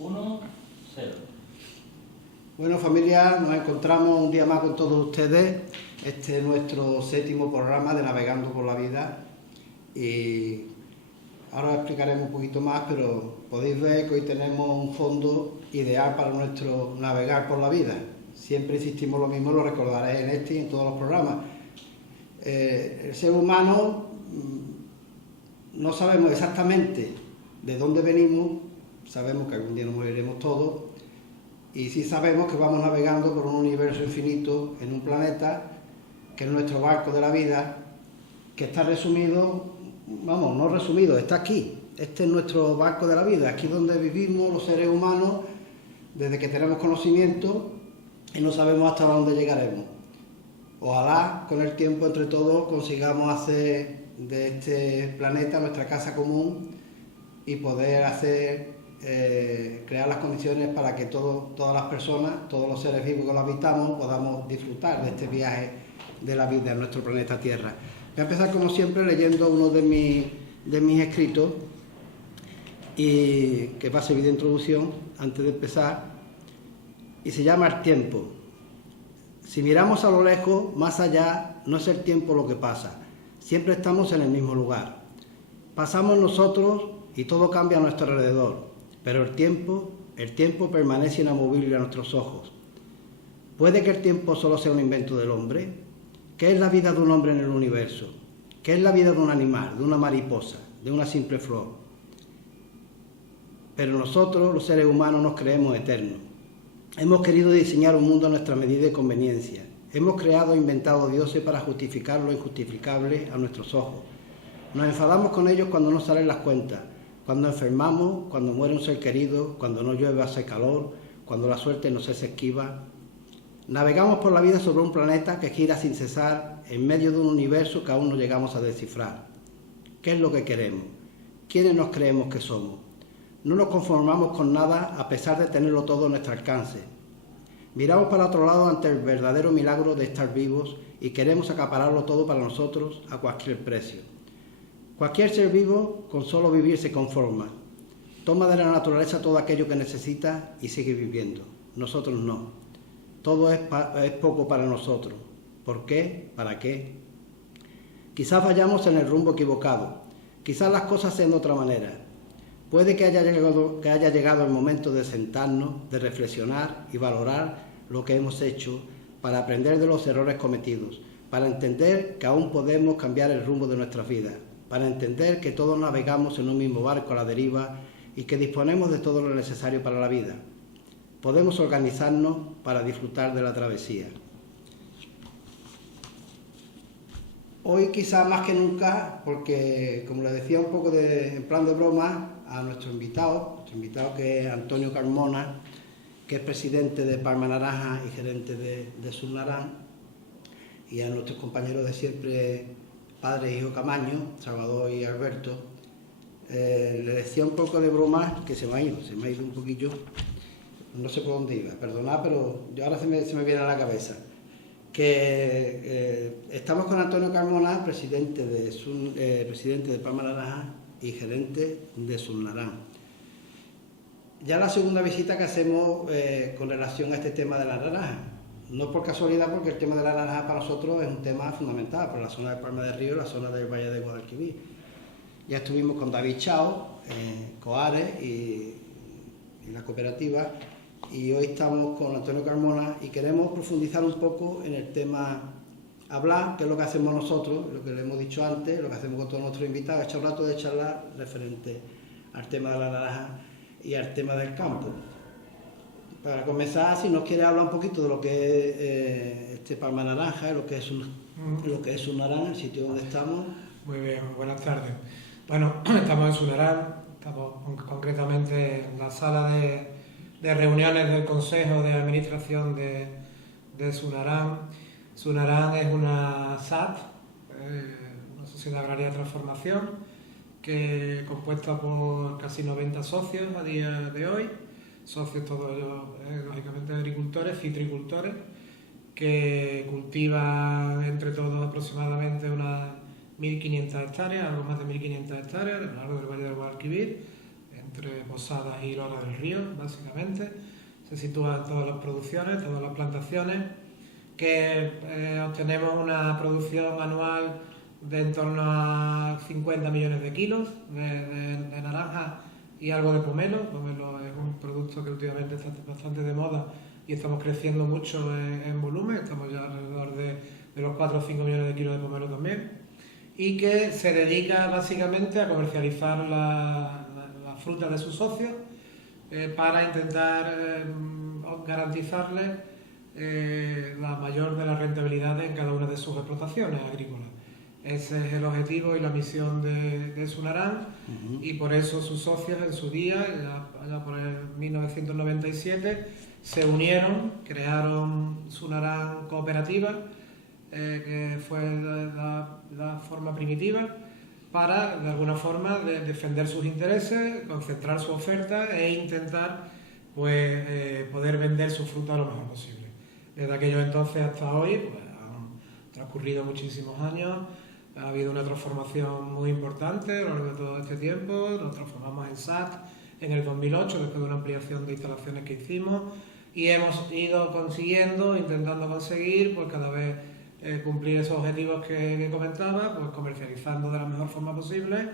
1, 0. Bueno, familia, nos encontramos un día más con todos ustedes. Este es nuestro 7º programa de Navegando por la Vida. Y ahora explicaremos un poquito más, pero podéis ver que hoy tenemos un fondo ideal para nuestro navegar por la vida. Siempre insistimos lo mismo, lo recordaréis en este y en todos los programas. El ser humano no sabemos exactamente de dónde venimos, sabemos que algún día nos moriremos todos, y sí sabemos que vamos navegando por un universo infinito en un planeta que es nuestro barco de la vida, que está resumido, vamos, no resumido, está aquí. Este es nuestro barco de la vida, aquí donde vivimos los seres humanos desde que tenemos conocimiento y no sabemos hasta dónde llegaremos. Ojalá con el tiempo entre todos consigamos hacer de este planeta nuestra casa común y poder crear las condiciones para que todas las personas, todos los seres vivos que lo habitamos, podamos disfrutar de este viaje de la vida en nuestro planeta Tierra. Voy a empezar como siempre leyendo uno de mis escritos, y que va a servir de introducción antes de empezar, y se llama El tiempo. Si miramos a lo lejos, más allá, no es el tiempo lo que pasa, siempre estamos en el mismo lugar. Pasamos nosotros y todo cambia a nuestro alrededor, pero el tiempo permanece inamovible a nuestros ojos. ¿Puede que el tiempo solo sea un invento del hombre? ¿Qué es la vida de un hombre en el universo? ¿Qué es la vida de un animal, de una mariposa, de una simple flor? Pero nosotros, los seres humanos, nos creemos eternos. Hemos querido diseñar un mundo a nuestra medida y conveniencia. Hemos creado e inventado dioses para justificar lo injustificable a nuestros ojos. Nos enfadamos con ellos cuando no salen las cuentas, cuando enfermamos, cuando muere un ser querido, cuando no llueve hace calor, cuando la suerte nos es esquiva. Navegamos por la vida sobre un planeta que gira sin cesar en medio de un universo que aún no llegamos a descifrar. ¿Qué es lo que queremos? ¿Quiénes nos creemos que somos? No nos conformamos con nada a pesar de tenerlo todo a nuestro alcance. Miramos para otro lado ante el verdadero milagro de estar vivos y queremos acapararlo todo para nosotros a cualquier precio. Cualquier ser vivo con solo vivir se conforma. Toma de la naturaleza todo aquello que necesita y sigue viviendo. Nosotros no. Todo es poco para nosotros. ¿Por qué? ¿Para qué? Quizás vayamos en el rumbo equivocado. Quizás las cosas sean de otra manera. Puede que haya llegado el momento de sentarnos, de reflexionar y valorar lo que hemos hecho para aprender de los errores cometidos, para entender que aún podemos cambiar el rumbo de nuestras vidas, para entender que todos navegamos en un mismo barco a la deriva y que disponemos de todo lo necesario para la vida. Podemos organizarnos para disfrutar de la travesía. Hoy quizás más que nunca, porque como les decía un poco en plan de broma, a nuestro invitado que es Antonio Carmona, que es presidente de Palma Naranja y gerente de Subnarán, y a nuestros compañeros de siempre, padre e hijo Camaño, Salvador y Alberto, le decía un poco de broma que se me ha ido un poquillo, no sé por dónde iba, perdonad, pero yo ahora se me viene a la cabeza. Que estamos con Antonio Carmona, presidente de Palma Naranja y gerente de Subnarán. Ya la segunda visita que hacemos con relación a este tema de la naranja. No es por casualidad, porque el tema de la naranja para nosotros es un tema fundamental, por la zona de Palma del Río y la zona del Valle de Guadalquivir. Ya estuvimos con David Chao, Coares y la cooperativa, y hoy estamos con Antonio Carmona y queremos profundizar un poco en el tema, hablar, que es lo que hacemos nosotros, lo que le hemos dicho antes, lo que hacemos con todos nuestros invitados, echar un rato de charlar referente al tema de la naranja y al tema del campo. Para comenzar, si nos quiere hablar un poquito de lo que es este Palma Naranja, lo que es Subnarán, el sitio donde estamos. Muy bien, buenas tardes. Bueno, estamos en Subnarán, estamos concretamente en la sala de reuniones del Consejo de Administración de Subnarán. Subnarán es una SAT, una Sociedad Agraria de Transformación, que compuesta por casi 90 socios a día de hoy, socios todos ellos, lógicamente agricultores, citricultores, que cultivan entre todos aproximadamente unas 1.500 hectáreas, algo más de 1.500 hectáreas a lo largo del Valle del Guadalquivir, entre Posadas y Lora del Río, básicamente. Se sitúan todas las producciones, todas las plantaciones, que obtenemos una producción anual de en torno a 50 millones de kilos de naranja y algo de pomelo. Pomelo es un producto que últimamente está bastante de moda y estamos creciendo mucho en volumen, estamos ya alrededor de los 4 o 5 millones de kilos de pomelo también, y que se dedica básicamente a comercializar la fruta de sus socios para intentar garantizarles la mayor de las rentabilidades en cada una de sus explotaciones agrícolas. Ese es el objetivo y la misión de Sunarán, y por eso sus socios en su día, allá por el 1997, se unieron, crearon Sunarán Cooperativa, que fue la forma primitiva, para de alguna forma defender sus intereses, concentrar su oferta e intentar pues, poder vender su fruta lo mejor posible. Desde aquellos entonces hasta hoy pues, han transcurrido muchísimos años. Ha habido una transformación muy importante a lo largo de todo este tiempo. Nos transformamos en SAT en el 2008, después de una ampliación de instalaciones que hicimos, y hemos ido intentando conseguir pues cada vez cumplir esos objetivos que comentaba, pues comercializando de la mejor forma posible.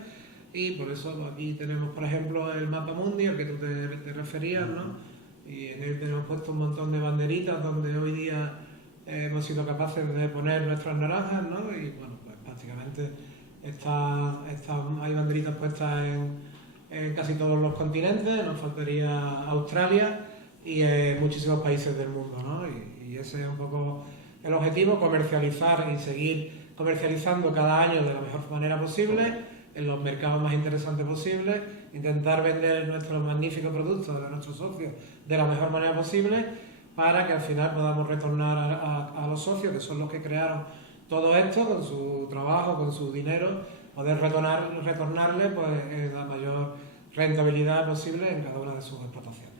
Y por eso aquí tenemos, por ejemplo, el mapa mundi al que tú te referías, ¿no? Y en él tenemos puesto un montón de banderitas donde hoy día hemos sido capaces de poner nuestras naranjas, ¿no? Y bueno, prácticamente hay banderitas puestas en casi todos los continentes. Nos faltaría Australia y muchísimos países del mundo, ¿no? Y ese es un poco el objetivo, comercializar y seguir comercializando cada año de la mejor manera posible, en los mercados más interesantes posibles, intentar vender nuestros magníficos productos de nuestros socios de la mejor manera posible, para que al final podamos retornar a los socios, que son los que crearon todo esto, con su trabajo, con su dinero, poder retornarle pues, la mayor rentabilidad posible en cada una de sus explotaciones.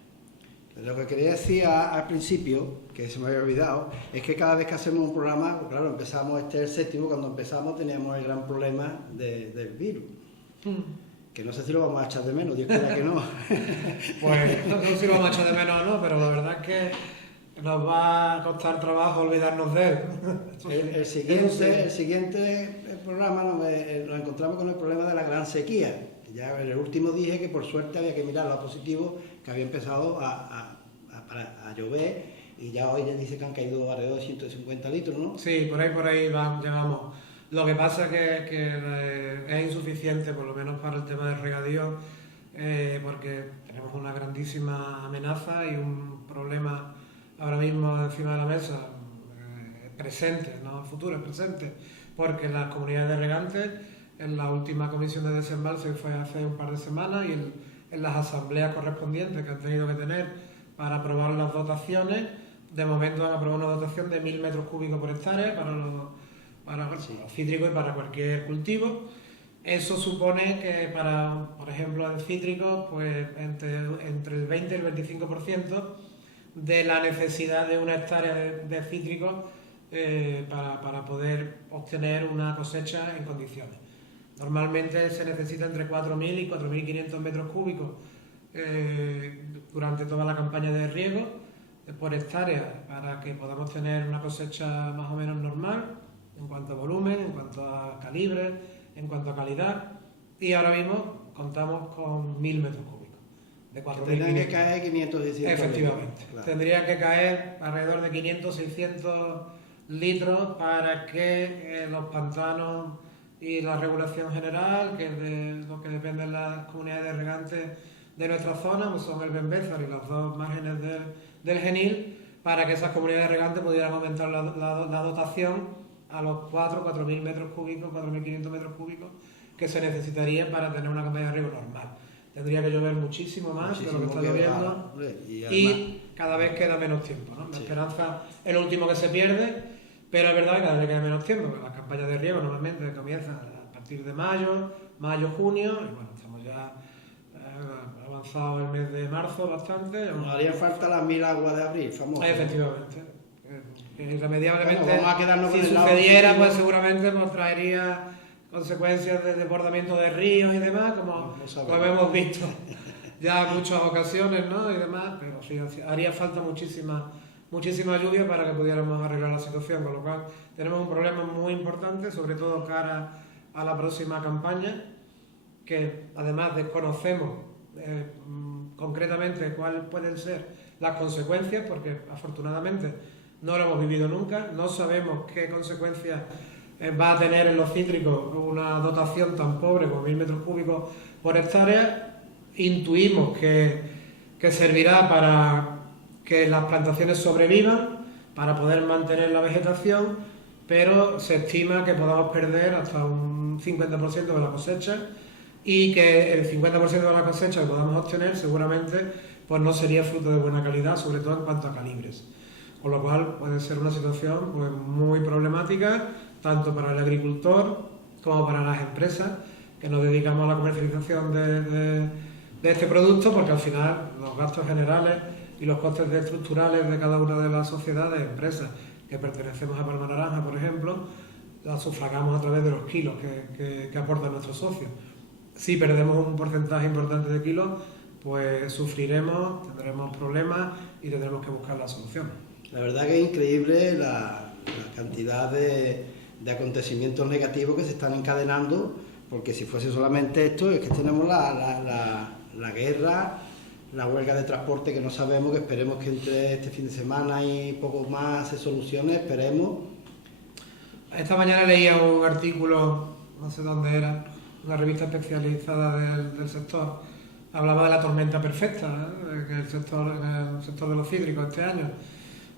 Lo que quería decir al principio, que se me había olvidado, es que cada vez que hacemos un programa, pues claro, empezamos, este es el séptimo, cuando empezamos teníamos el gran problema del virus. Que no sé si lo vamos a echar de menos, Dios quiera que no. Pues no sé si lo vamos a echar de menos o no, pero la verdad es que nos va a costar trabajo olvidarnos de él. El siguiente programa nos encontramos con el problema de la gran sequía. Ya en el último dije que por suerte había que mirar lo positivo, que había empezado a llover, y ya hoy dice que han caído alrededor de 150 litros, ¿no? Sí, por ahí llegamos. Lo que pasa es que es insuficiente, por lo menos para el tema del regadío, porque tenemos una grandísima amenaza y un problema ahora mismo encima de la mesa, presente, no futuro, presente, porque las comunidades de regantes, en la última comisión de desembalse, que fue hace un par de semanas, y en las asambleas correspondientes que han tenido que tener para aprobar las dotaciones, de momento han aprobado una dotación de 1000 metros cúbicos por hectárea para los cítricos y para cualquier cultivo. Eso supone que para, por ejemplo, en cítricos, pues entre el 20 y el 25% de la necesidad de una hectárea de cítricos para poder obtener una cosecha en condiciones. Normalmente se necesita entre 4.000 y 4.500 metros cúbicos durante toda la campaña de riego por hectárea, para que podamos tener una cosecha más o menos normal en cuanto a volumen, en cuanto a calibre, en cuanto a calidad, y ahora mismo contamos con 1.000 metros cúbicos. De 4.500. Tendrían que caer 500 600. Efectivamente. Claro. Tendría que caer alrededor de 500 600 litros para que los pantanos y la regulación general, que es de lo que dependen las comunidades de regantes de nuestra zona, pues son el Benbézar y las dos márgenes del Genil, para que esas comunidades de regantes pudieran aumentar la dotación a los 4.000 metros cúbicos, 4.500 metros cúbicos que se necesitaría para tener una campaña de riego normal. Tendría que llover muchísimo más de lo que está lloviendo, y cada vez queda menos tiempo, ¿no? La esperanza es lo último que se pierde, pero es verdad que cada vez queda menos tiempo, porque las campañas de riego normalmente comienzan a partir de mayo, junio, y bueno, estamos ya avanzado el mes de marzo bastante. Nos haría falta las 1000 aguas de abril, famosas. Efectivamente. Irremediablemente, bueno, vamos a quedarnos si con el sucediera, lado pues seguramente nos traería consecuencias de desbordamiento de ríos y demás, como hemos visto ya en muchas ocasiones, ¿no? Y demás, pero sí, haría falta muchísima lluvia para que pudiéramos arreglar la situación, con lo cual tenemos un problema muy importante, sobre todo cara a la próxima campaña, que además desconocemos concretamente cuáles pueden ser las consecuencias, porque afortunadamente no lo hemos vivido nunca, no sabemos qué consecuencias va a tener en los cítricos una dotación tan pobre como 1000 metros cúbicos por hectárea. Intuimos que servirá para que las plantaciones sobrevivan, para poder mantener la vegetación, pero se estima que podamos perder hasta un 50% de la cosecha, y que el 50% de la cosecha que podamos obtener seguramente pues no sería fruto de buena calidad, sobre todo en cuanto a calibres. Con lo cual puede ser una situación pues muy problemática, tanto para el agricultor como para las empresas que nos dedicamos a la comercialización de este producto, porque al final los gastos generales y los costes estructurales de cada una de las sociedades, empresas que pertenecemos a Palma Naranja, por ejemplo, las sufragamos a través de los kilos que aportan nuestros socios. Si perdemos un porcentaje importante de kilos, pues sufriremos, tendremos problemas y tendremos que buscar la solución. La verdad que es increíble la cantidad de acontecimientos negativos que se están encadenando, porque si fuese solamente esto, es que tenemos la guerra, la huelga de transporte que no sabemos, que esperemos que entre este fin de semana y poco más se solucione, esperemos. Esta mañana leía un artículo, no sé dónde era, una revista especializada del sector, hablaba de la tormenta perfecta en el sector de los cítricos este año.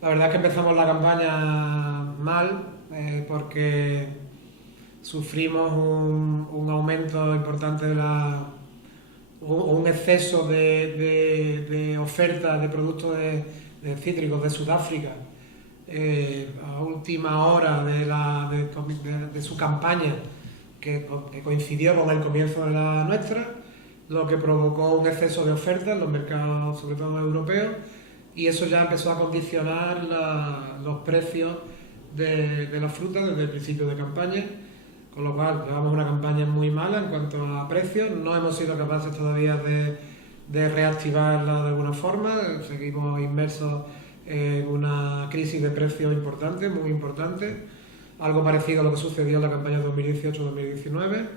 La verdad es que empezamos la campaña mal, porque sufrimos un aumento importante un exceso de oferta de productos de cítricos de Sudáfrica a última hora de su campaña, que coincidió con el comienzo de la nuestra, lo que provocó un exceso de oferta en los mercados, sobre todo europeos, y eso ya empezó a condicionar los precios de la fruta desde el principio de campaña, con lo cual llevamos una campaña muy mala en cuanto a precios. No hemos sido capaces todavía de reactivarla de alguna forma, seguimos inmersos en una crisis de precios importante, muy importante, algo parecido a lo que sucedió en la campaña 2018-2019.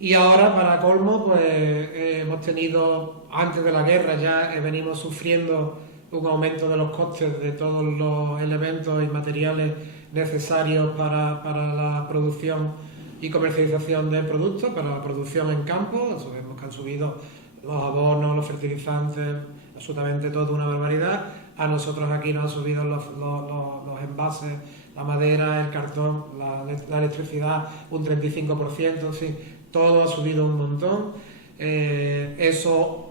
Y ahora, para colmo, pues hemos tenido, antes de la guerra ya venimos sufriendo un aumento de los costes de todos los elementos y materiales necesarios para la producción y comercialización de productos, para la producción en campo. Sabemos que han subido los abonos, los fertilizantes, absolutamente todo, una barbaridad. A nosotros aquí nos han subido los envases, la madera, el cartón, la electricidad un 35%, en fin, todo ha subido un montón. Eso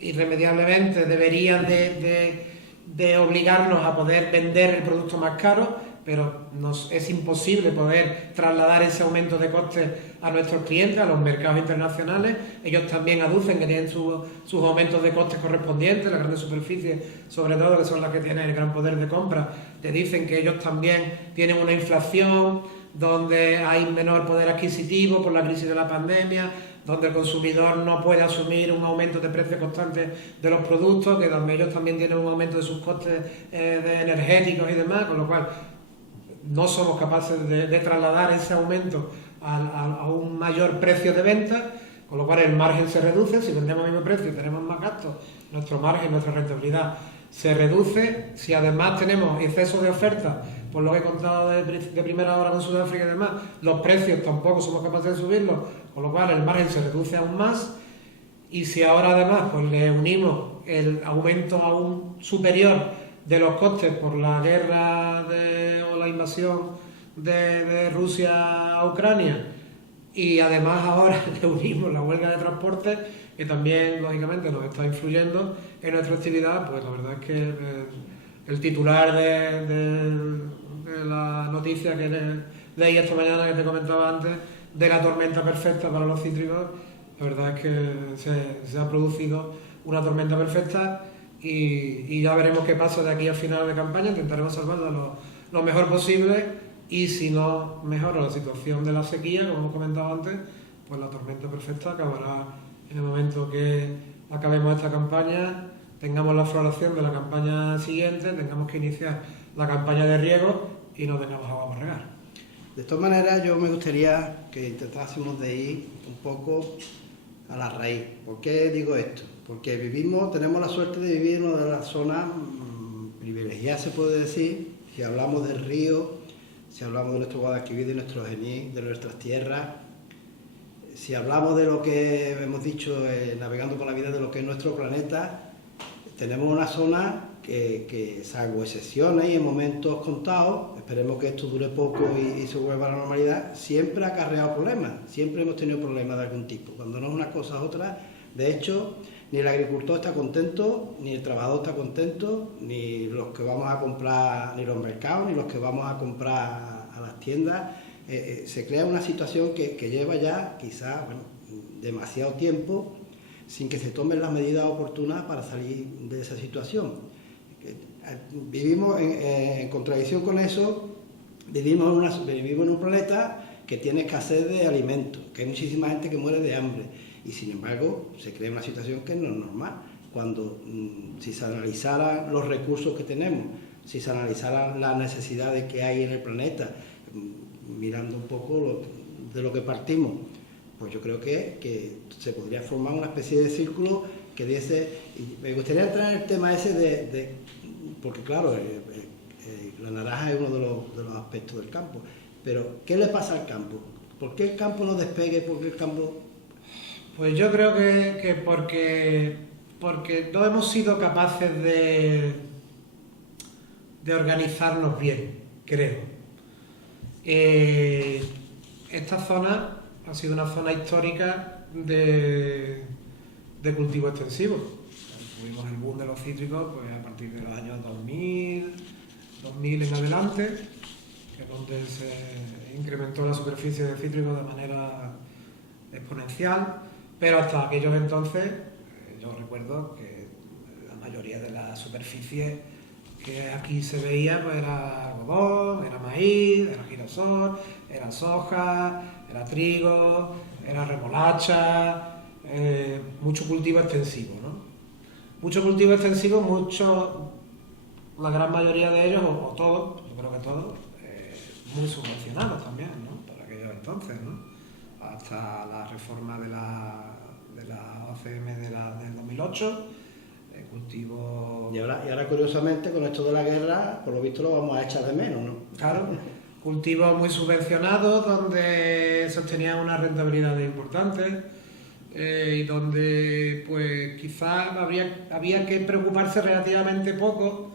irremediablemente debería de obligarnos a poder vender el producto más caro, pero es imposible poder trasladar ese aumento de costes a nuestros clientes, a los mercados internacionales. Ellos también aducen que tienen sus aumentos de costes correspondientes, las grandes superficies, sobre todo, que son las que tienen el gran poder de compra, te dicen que ellos también tienen una inflación, donde hay menor poder adquisitivo por la crisis de la pandemia, donde el consumidor no puede asumir un aumento de precio constante de los productos, que también ellos también tienen un aumento de sus costes energéticos y demás, con lo cual no somos capaces de trasladar ese aumento a un mayor precio de venta, con lo cual el margen se reduce. Si vendemos al mismo precio y tenemos más gastos, nuestro margen, nuestra rentabilidad se reduce. Si además tenemos exceso de oferta, por lo que he contado de primera hora con Sudáfrica y demás, los precios tampoco somos capaces de subirlos, con lo cual el margen se reduce aún más. Y si ahora además pues le unimos el aumento aún superior de los costes por la guerra o la invasión de Rusia a Ucrania, y además ahora le unimos la huelga de transporte, que también lógicamente nos está influyendo en nuestra actividad, pues la verdad es que el titular de la noticia que leí esta mañana, que te comentaba antes, de la tormenta perfecta para los cítricos, la verdad es que se ha producido una tormenta perfecta, y ya veremos qué pasa de aquí al final de campaña. Intentaremos salvarla lo mejor posible, y si no mejora la situación de la sequía, como hemos comentado antes, pues la tormenta perfecta acabará en el momento que acabemos esta campaña, tengamos la floración de la campaña siguiente, tengamos que iniciar la campaña de riego y no tengamos agua para regar. De todas maneras, yo me gustaría que intentásemos de ir un poco a la raíz. ¿Por qué digo esto? Porque tenemos la suerte de vivir en una de las zonas privilegiadas, se puede decir, si hablamos del río, si hablamos de nuestro Guadalquivir, de nuestro Genil, de nuestras tierras, si hablamos de lo que hemos dicho, navegando con la vida, de lo que es nuestro planeta, tenemos una zona que salvo excepciones y en momentos contados, esperemos que esto dure poco y se vuelva a la normalidad, siempre ha acarreado problemas, siempre hemos tenido problemas de algún tipo, cuando no es una cosa es otra. De hecho, ni el agricultor está contento, ni el trabajador está contento, ni los que vamos a comprar, ni los mercados, ni los que vamos a comprar a las tiendas. Se crea una situación que lleva ya quizás demasiado tiempo sin que se tomen las medidas oportunas para salir de esa situación. Vivimos en contradicción con eso, vivimos en un planeta que tiene escasez de alimentos, que hay muchísima gente que muere de hambre y sin embargo se crea una situación que no es normal. Cuando si se analizaran los recursos que tenemos, si se analizaran las necesidades que hay en el planeta, mirando un poco de lo que partimos, pues yo creo que se podría formar una especie de círculo que diese. Y me gustaría entrar en el tema ese porque claro, la naranja es uno de los aspectos del campo, pero ¿qué le pasa al campo? ¿Por qué el campo no despegue? ¿Por qué el campo...? Pues yo creo que porque no hemos sido capaces de organizarnos bien, creo. Esta zona ha sido una zona histórica de cultivo extensivo. Tuvimos el boom de los cítricos pues, a partir de los años 2000 en adelante, que es donde se incrementó la superficie de cítricos de manera exponencial, pero hasta aquellos entonces yo recuerdo que la mayoría de la superficie que aquí se veía pues, era algodón, era maíz, era girasol, era soja, era trigo, era remolacha, mucho cultivo extensivo, ¿no? Mucho cultivo extensivo, la gran mayoría de ellos, o todos, yo creo que todos, muy subvencionados también, ¿no? Por aquellos entonces, ¿no? Hasta la reforma de la OCM del 2008, cultivo... Y ahora, curiosamente, con esto de la guerra, por lo visto lo vamos a echar de menos, ¿no? Claro, cultivos muy subvencionados, donde se obtenían unas rentabilidades importantes, y donde pues quizás había que preocuparse relativamente poco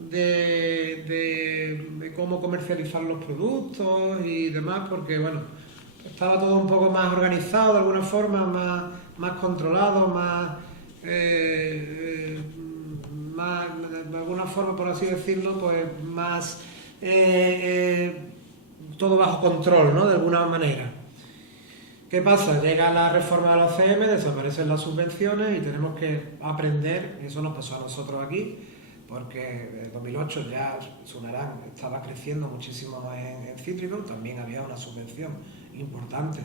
de cómo comercializar los productos y demás, porque bueno, estaba todo un poco más organizado de alguna forma, más controlado, de alguna forma, por así decirlo, pues más todo bajo control, ¿no? De alguna manera. ¿Qué pasa? Llega la reforma de la OCM, desaparecen las subvenciones y tenemos que aprender, y eso nos pasó a nosotros aquí, porque en 2008 ya Sunarán estaba creciendo muchísimo en cítricos, también había una subvención importante,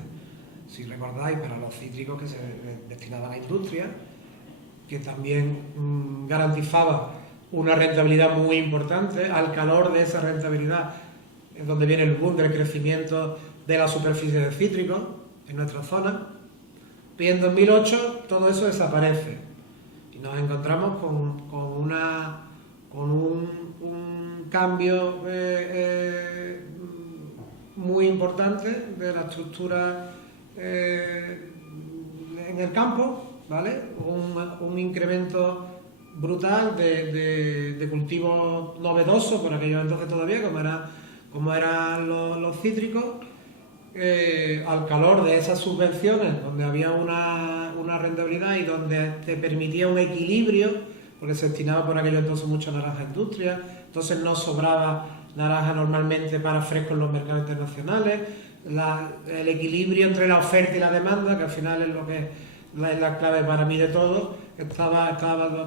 si recordáis, para los cítricos que se destinaban a la industria, que también garantizaba una rentabilidad muy importante. Al calor de esa rentabilidad es donde viene el boom del crecimiento de la superficie de cítricos en nuestra zona, y en 2008 todo eso desaparece y nos encontramos con un cambio muy importante de la estructura en el campo, ¿vale? Un incremento brutal de cultivos novedosos por aquellos entonces todavía, como eran los cítricos. Al calor de esas subvenciones, donde había una rentabilidad y donde te permitía un equilibrio, porque se destinaba por aquello entonces mucho naranja a industria, entonces no sobraba naranja normalmente para fresco en los mercados internacionales, el equilibrio entre la oferta y la demanda, que al final es lo que es la clave para mí de todo, estaba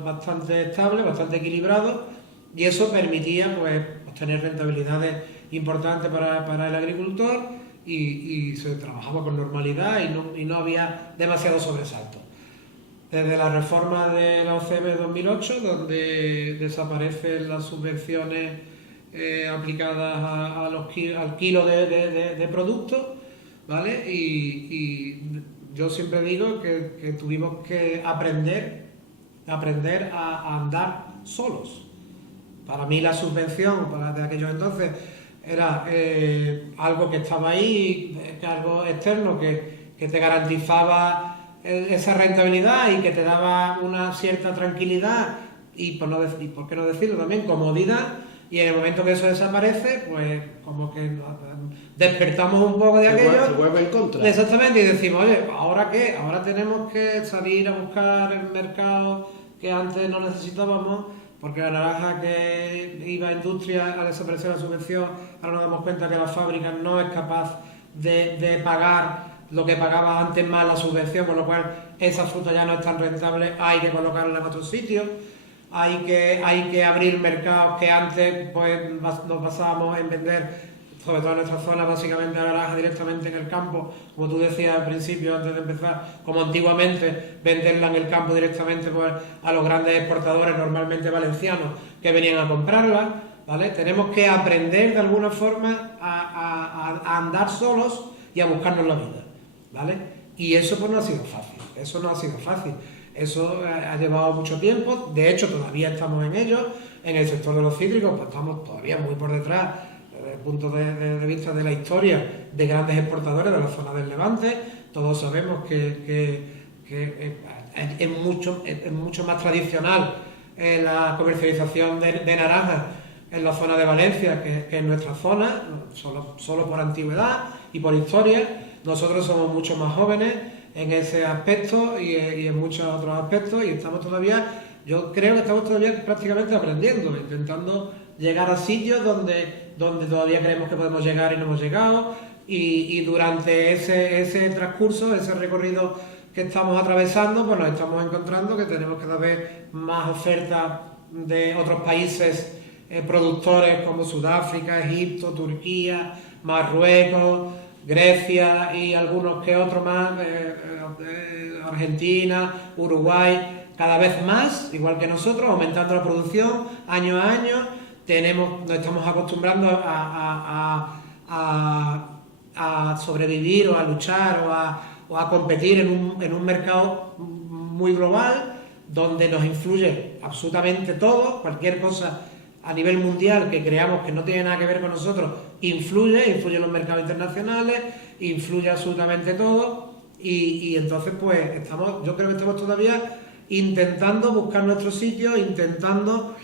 bastante estable, bastante equilibrado, y eso permitía pues obtener rentabilidades importantes para el agricultor. Y se trabajaba con normalidad y no había demasiado sobresalto. desde la reforma de la OCM de 2008, donde desaparecen las subvenciones aplicadas al kilo de productos, ¿vale? Y yo siempre digo que tuvimos que aprender a andar solos. Para mí la subvención de aquellos entonces era algo que estaba ahí, algo externo que te garantizaba esa rentabilidad y que te daba una cierta tranquilidad y por qué no decirlo también, comodidad, y en el momento que eso desaparece, pues como que despertamos un poco de aquello. Se vuelve en contra. Exactamente, y decimos, oye, ¿ahora qué? Ahora tenemos que salir a buscar el mercado que antes no necesitábamos, porque la naranja que iba a industria a desaparecer la subvención, ahora nos damos cuenta que la fábrica no es capaz de pagar lo que pagaba antes más la subvención, con lo cual esa fruta ya no es tan rentable, hay que colocarla en otros sitios, hay que abrir mercados que antes pues nos basábamos en vender, sobre todo en nuestra zona, básicamente la naranja directamente en el campo, como tú decías al principio, antes de empezar, como antiguamente, venderla en el campo directamente pues, a los grandes exportadores, normalmente valencianos, que venían a comprarla, ¿vale? Tenemos que aprender de alguna forma a andar solos y a buscarnos la vida, ¿vale? Y eso pues no ha sido fácil, eso ha llevado mucho tiempo, de hecho todavía estamos en ello, en el sector de los cítricos pues estamos todavía muy por detrás, desde el punto de vista de la historia de grandes exportadores de la zona del Levante. Todos sabemos que es mucho más tradicional la comercialización de naranjas en la zona de Valencia que en nuestra zona, solo por antigüedad y por historia. Nosotros somos mucho más jóvenes en ese aspecto y en muchos otros aspectos, y yo creo que estamos todavía prácticamente aprendiendo, intentando llegar a sitios donde todavía creemos que podemos llegar y no hemos llegado, y durante ese transcurso, ese recorrido que estamos atravesando, pues nos estamos encontrando que tenemos cada vez más ofertas de otros países productores como Sudáfrica, Egipto, Turquía, Marruecos, Grecia y algunos que otros más, Argentina, Uruguay, cada vez más, igual que nosotros, aumentando la producción año a año. Nos estamos acostumbrando a sobrevivir o a luchar o a competir en un mercado muy global, donde nos influye absolutamente todo, cualquier cosa a nivel mundial que creamos que no tiene nada que ver con nosotros, influye en los mercados internacionales, influye absolutamente todo, y entonces pues yo creo que estamos todavía intentando buscar nuestro sitio, intentando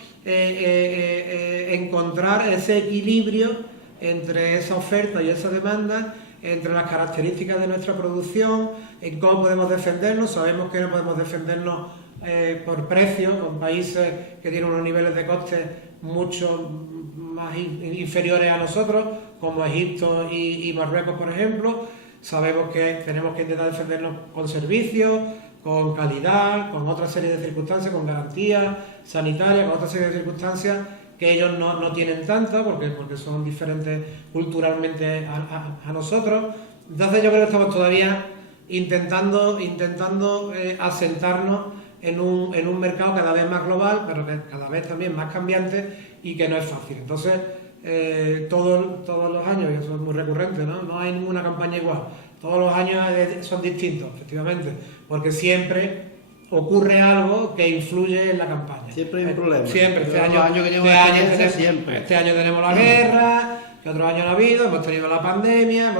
encontrar ese equilibrio entre esa oferta y esa demanda, entre las características de nuestra producción, en cómo podemos defendernos. Sabemos que no podemos defendernos por precio, con países que tienen unos niveles de costes mucho más inferiores a nosotros, como Egipto y Marruecos, por ejemplo. Sabemos que tenemos que intentar defendernos con servicios, con calidad, con otra serie de circunstancias, con garantías sanitarias, con otra serie de circunstancias que ellos no tienen tanta, porque son diferentes culturalmente a nosotros. Entonces yo creo que estamos todavía intentando asentarnos en un mercado cada vez más global, pero que cada vez también más cambiante y que no es fácil. Entonces, todos los años, y eso es muy recurrente, no hay ninguna campaña igual, todos los años son distintos, efectivamente, porque siempre ocurre algo que influye en la campaña. Siempre hay un problema. Siempre. Este año tenemos la guerra, que otro año no ha habido, hemos tenido la pandemia,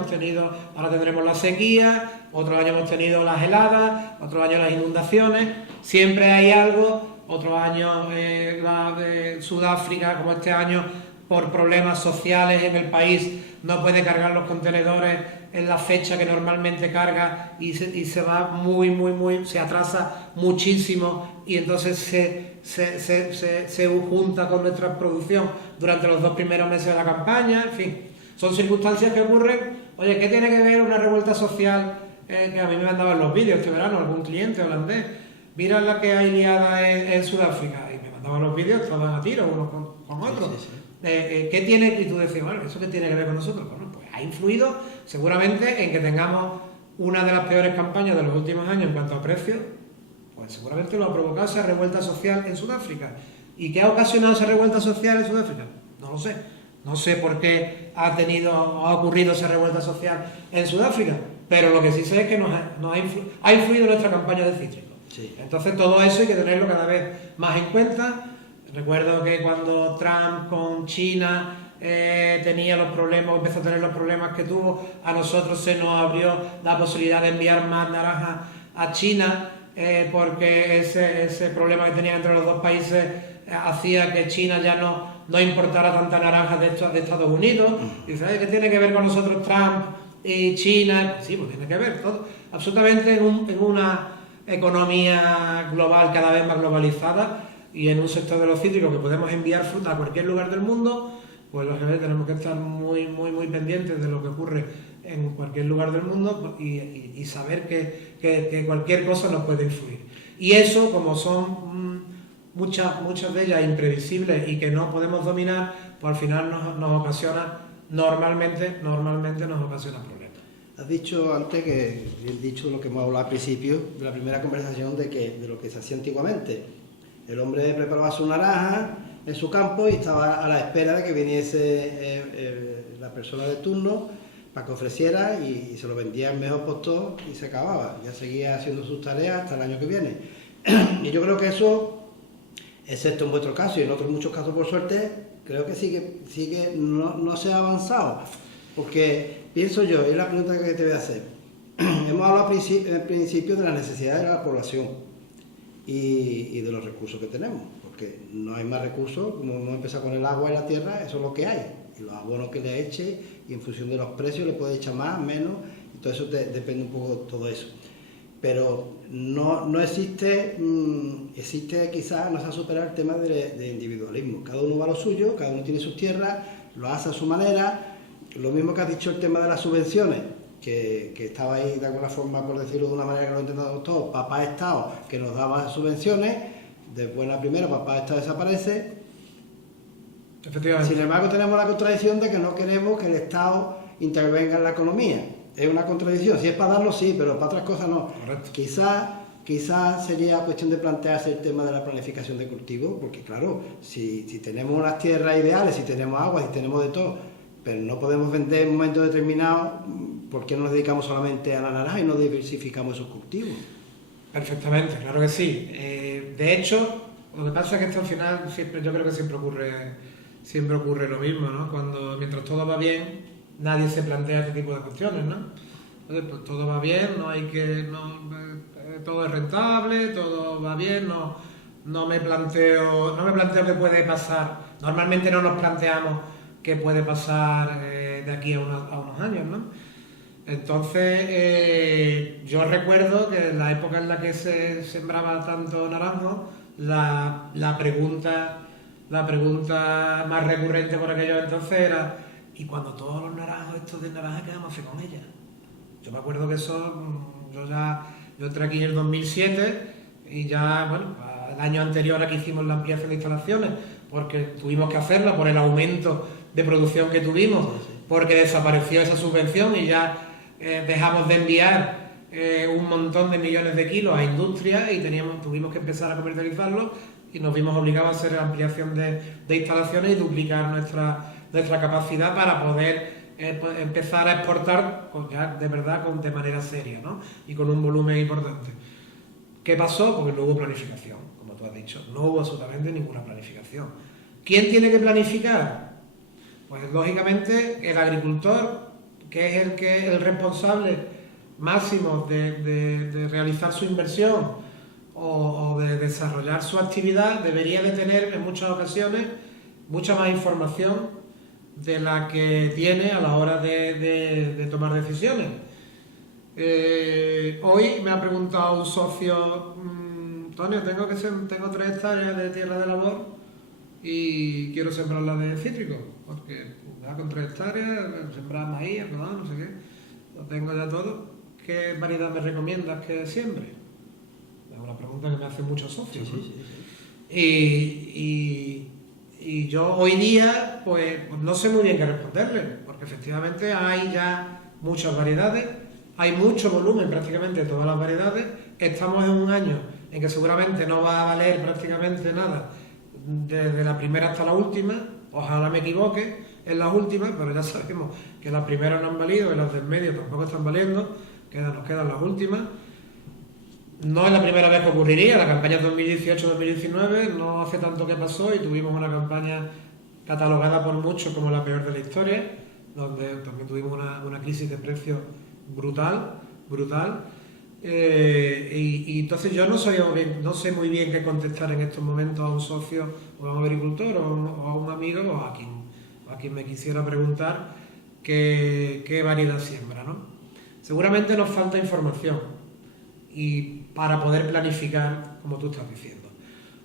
ahora tendremos la sequía, otro año hemos tenido las heladas, otro año las inundaciones, siempre hay algo. Otro año la de Sudáfrica, como este año, por problemas sociales en el país, no puede cargar los contenedores en la fecha que normalmente carga y se va se atrasa muchísimo, y entonces se junta con nuestra producción durante los 2 primeros meses de la campaña. En fin, son circunstancias que ocurren. Oye, ¿qué tiene que ver una revuelta social que a mí me mandaban los vídeos este verano, algún cliente holandés? Mira la que hay liada en Sudáfrica, y me mandaban los vídeos, estaban a tiro unos con otros. Sí. ¿Qué tiene? Y tú decías, bueno, ¿eso qué tiene que ver con nosotros? Bueno, pues ha influido seguramente en que tengamos una de las peores campañas de los últimos años en cuanto a precios, Pues seguramente lo ha provocado esa revuelta social en Sudáfrica. ¿Y qué ha ocasionado esa revuelta social en Sudáfrica? No lo sé. No sé por qué ha ocurrido esa revuelta social en Sudáfrica, pero lo que sí sé es que ha influido en nuestra campaña de cítricos. Sí. Entonces todo eso hay que tenerlo cada vez más en cuenta. Recuerdo que cuando Trump con China empezó a tener los problemas que tuvo, a nosotros se nos abrió la posibilidad de enviar más naranjas a China, porque ese problema que tenían entre los dos países hacía que China ya no importara tanta naranja de Estados Unidos. Y dice, ¿qué tiene que ver con nosotros Trump y China? Sí, pues tiene que ver todo, absolutamente en una economía global cada vez más globalizada y en un sector de los cítricos que podemos enviar fruta a cualquier lugar del mundo, pues lógicamente tenemos que estar muy pendientes de lo que ocurre en cualquier lugar del mundo y saber que cualquier cosa nos puede influir. Y eso, como son muchas de ellas imprevisibles y que no podemos dominar, pues al final nos ocasiona, normalmente nos ocasiona problemas. Has dicho antes, que bien dicho lo que hemos hablado al principio de la primera conversación, de lo que se hacía antiguamente. El hombre preparaba su naranja en su campo y estaba a la espera de que viniese la persona de turno para que ofreciera y se lo vendía en mejor postor y se acababa. Ya seguía haciendo sus tareas hasta el año que viene. Y yo creo que eso, excepto en vuestro caso y en otros muchos casos por suerte, creo que sigue no se ha avanzado. Porque pienso yo, y es la pregunta que te voy a hacer, hemos hablado al principio de las necesidades de la población y de los recursos que tenemos, porque no hay más recursos, como hemos empezado con el agua y la tierra, eso es lo que hay, y los abonos que le eche, y en función de los precios le puede echar más, menos, y todo eso depende un poco de todo eso. Pero no existe quizás, no se ha superado el tema de individualismo, cada uno va a lo suyo, cada uno tiene sus tierras, lo hace a su manera. Lo mismo que has dicho el tema de las subvenciones, que estaba ahí de alguna forma, por decirlo de una manera que lo entendamos todos, papá Estado, que nos daba subvenciones, después la primera, papá Estado desaparece. Efectivamente. Sin embargo, tenemos la contradicción de que no queremos que el Estado intervenga en la economía. Es una contradicción, si es para darlo sí, pero para otras cosas no. Correcto. Quizás sería cuestión de plantearse el tema de la planificación de cultivo, porque claro, si tenemos unas tierras ideales, si tenemos agua, si tenemos de todo, pero no podemos vender en un momento determinado, ¿por qué no nos dedicamos solamente a la naranja y no diversificamos esos cultivos? Perfectamente, claro que sí. De hecho, lo que pasa es que esto al final, yo creo que siempre ocurre lo mismo, ¿no? Mientras todo va bien, nadie se plantea este tipo de cuestiones, ¿no? Entonces, pues todo va bien, todo es rentable, todo va bien, no me planteo qué puede pasar. Normalmente no nos planteamos qué puede pasar de aquí a unos años, ¿no? Entonces, yo recuerdo que en la época en la que se sembraba tanto naranjo, la pregunta más recurrente por aquellos entonces era: ¿y cuando todos los naranjos estos de naranja, qué vamos a hacer con ellas? Yo me acuerdo que yo entré aquí en el 2007 y ya, bueno, el año anterior aquí hicimos la ampliación de instalaciones porque tuvimos que hacerla por el aumento de producción que tuvimos, porque desapareció esa subvención y ya dejamos de enviar un montón de millones de kilos a industrias y tuvimos que empezar a comercializarlos y nos vimos obligados a hacer ampliación de instalaciones y duplicar nuestra capacidad para poder empezar a exportar ya de verdad de manera seria, ¿no? Y con un volumen importante. ¿Qué pasó? Porque no hubo planificación, como tú has dicho, no hubo absolutamente ninguna planificación. ¿Quién tiene que planificar? Pues lógicamente el agricultor, que es el responsable máximo de realizar su inversión o de desarrollar su actividad, debería de tener en muchas ocasiones mucha más información de la que tiene a la hora de tomar decisiones. Hoy me ha preguntado un socio: Antonio, tengo 3 hectáreas de tierra de labor y quiero sembrarla de cítrico, porque ya con 3 hectáreas, sembrar maíz, no sé qué, lo tengo ya todo. ¿Qué variedad me recomiendas que siembre? Es una pregunta que me hacen muchos socios. Sí. Y yo hoy día pues no sé muy bien qué responderle, porque efectivamente hay ya muchas variedades, hay mucho volumen prácticamente de todas las variedades, estamos en un año en que seguramente no va a valer prácticamente nada desde la primera hasta la última, ojalá me equivoque en las últimas, pero ya sabemos que las primeras no han valido y las del medio tampoco están valiendo, nos quedan las últimas. No es la primera vez que ocurriría, la campaña 2018-2019 no hace tanto que pasó y tuvimos una campaña catalogada por muchos como la peor de la historia, donde también tuvimos una crisis de precios brutal. Y entonces yo no sé muy bien qué contestar en estos momentos a un socio o a un agricultor o a un amigo o a quien me quisiera preguntar qué variedad siembra, ¿no? Seguramente nos falta información y para poder planificar, como tú estás diciendo.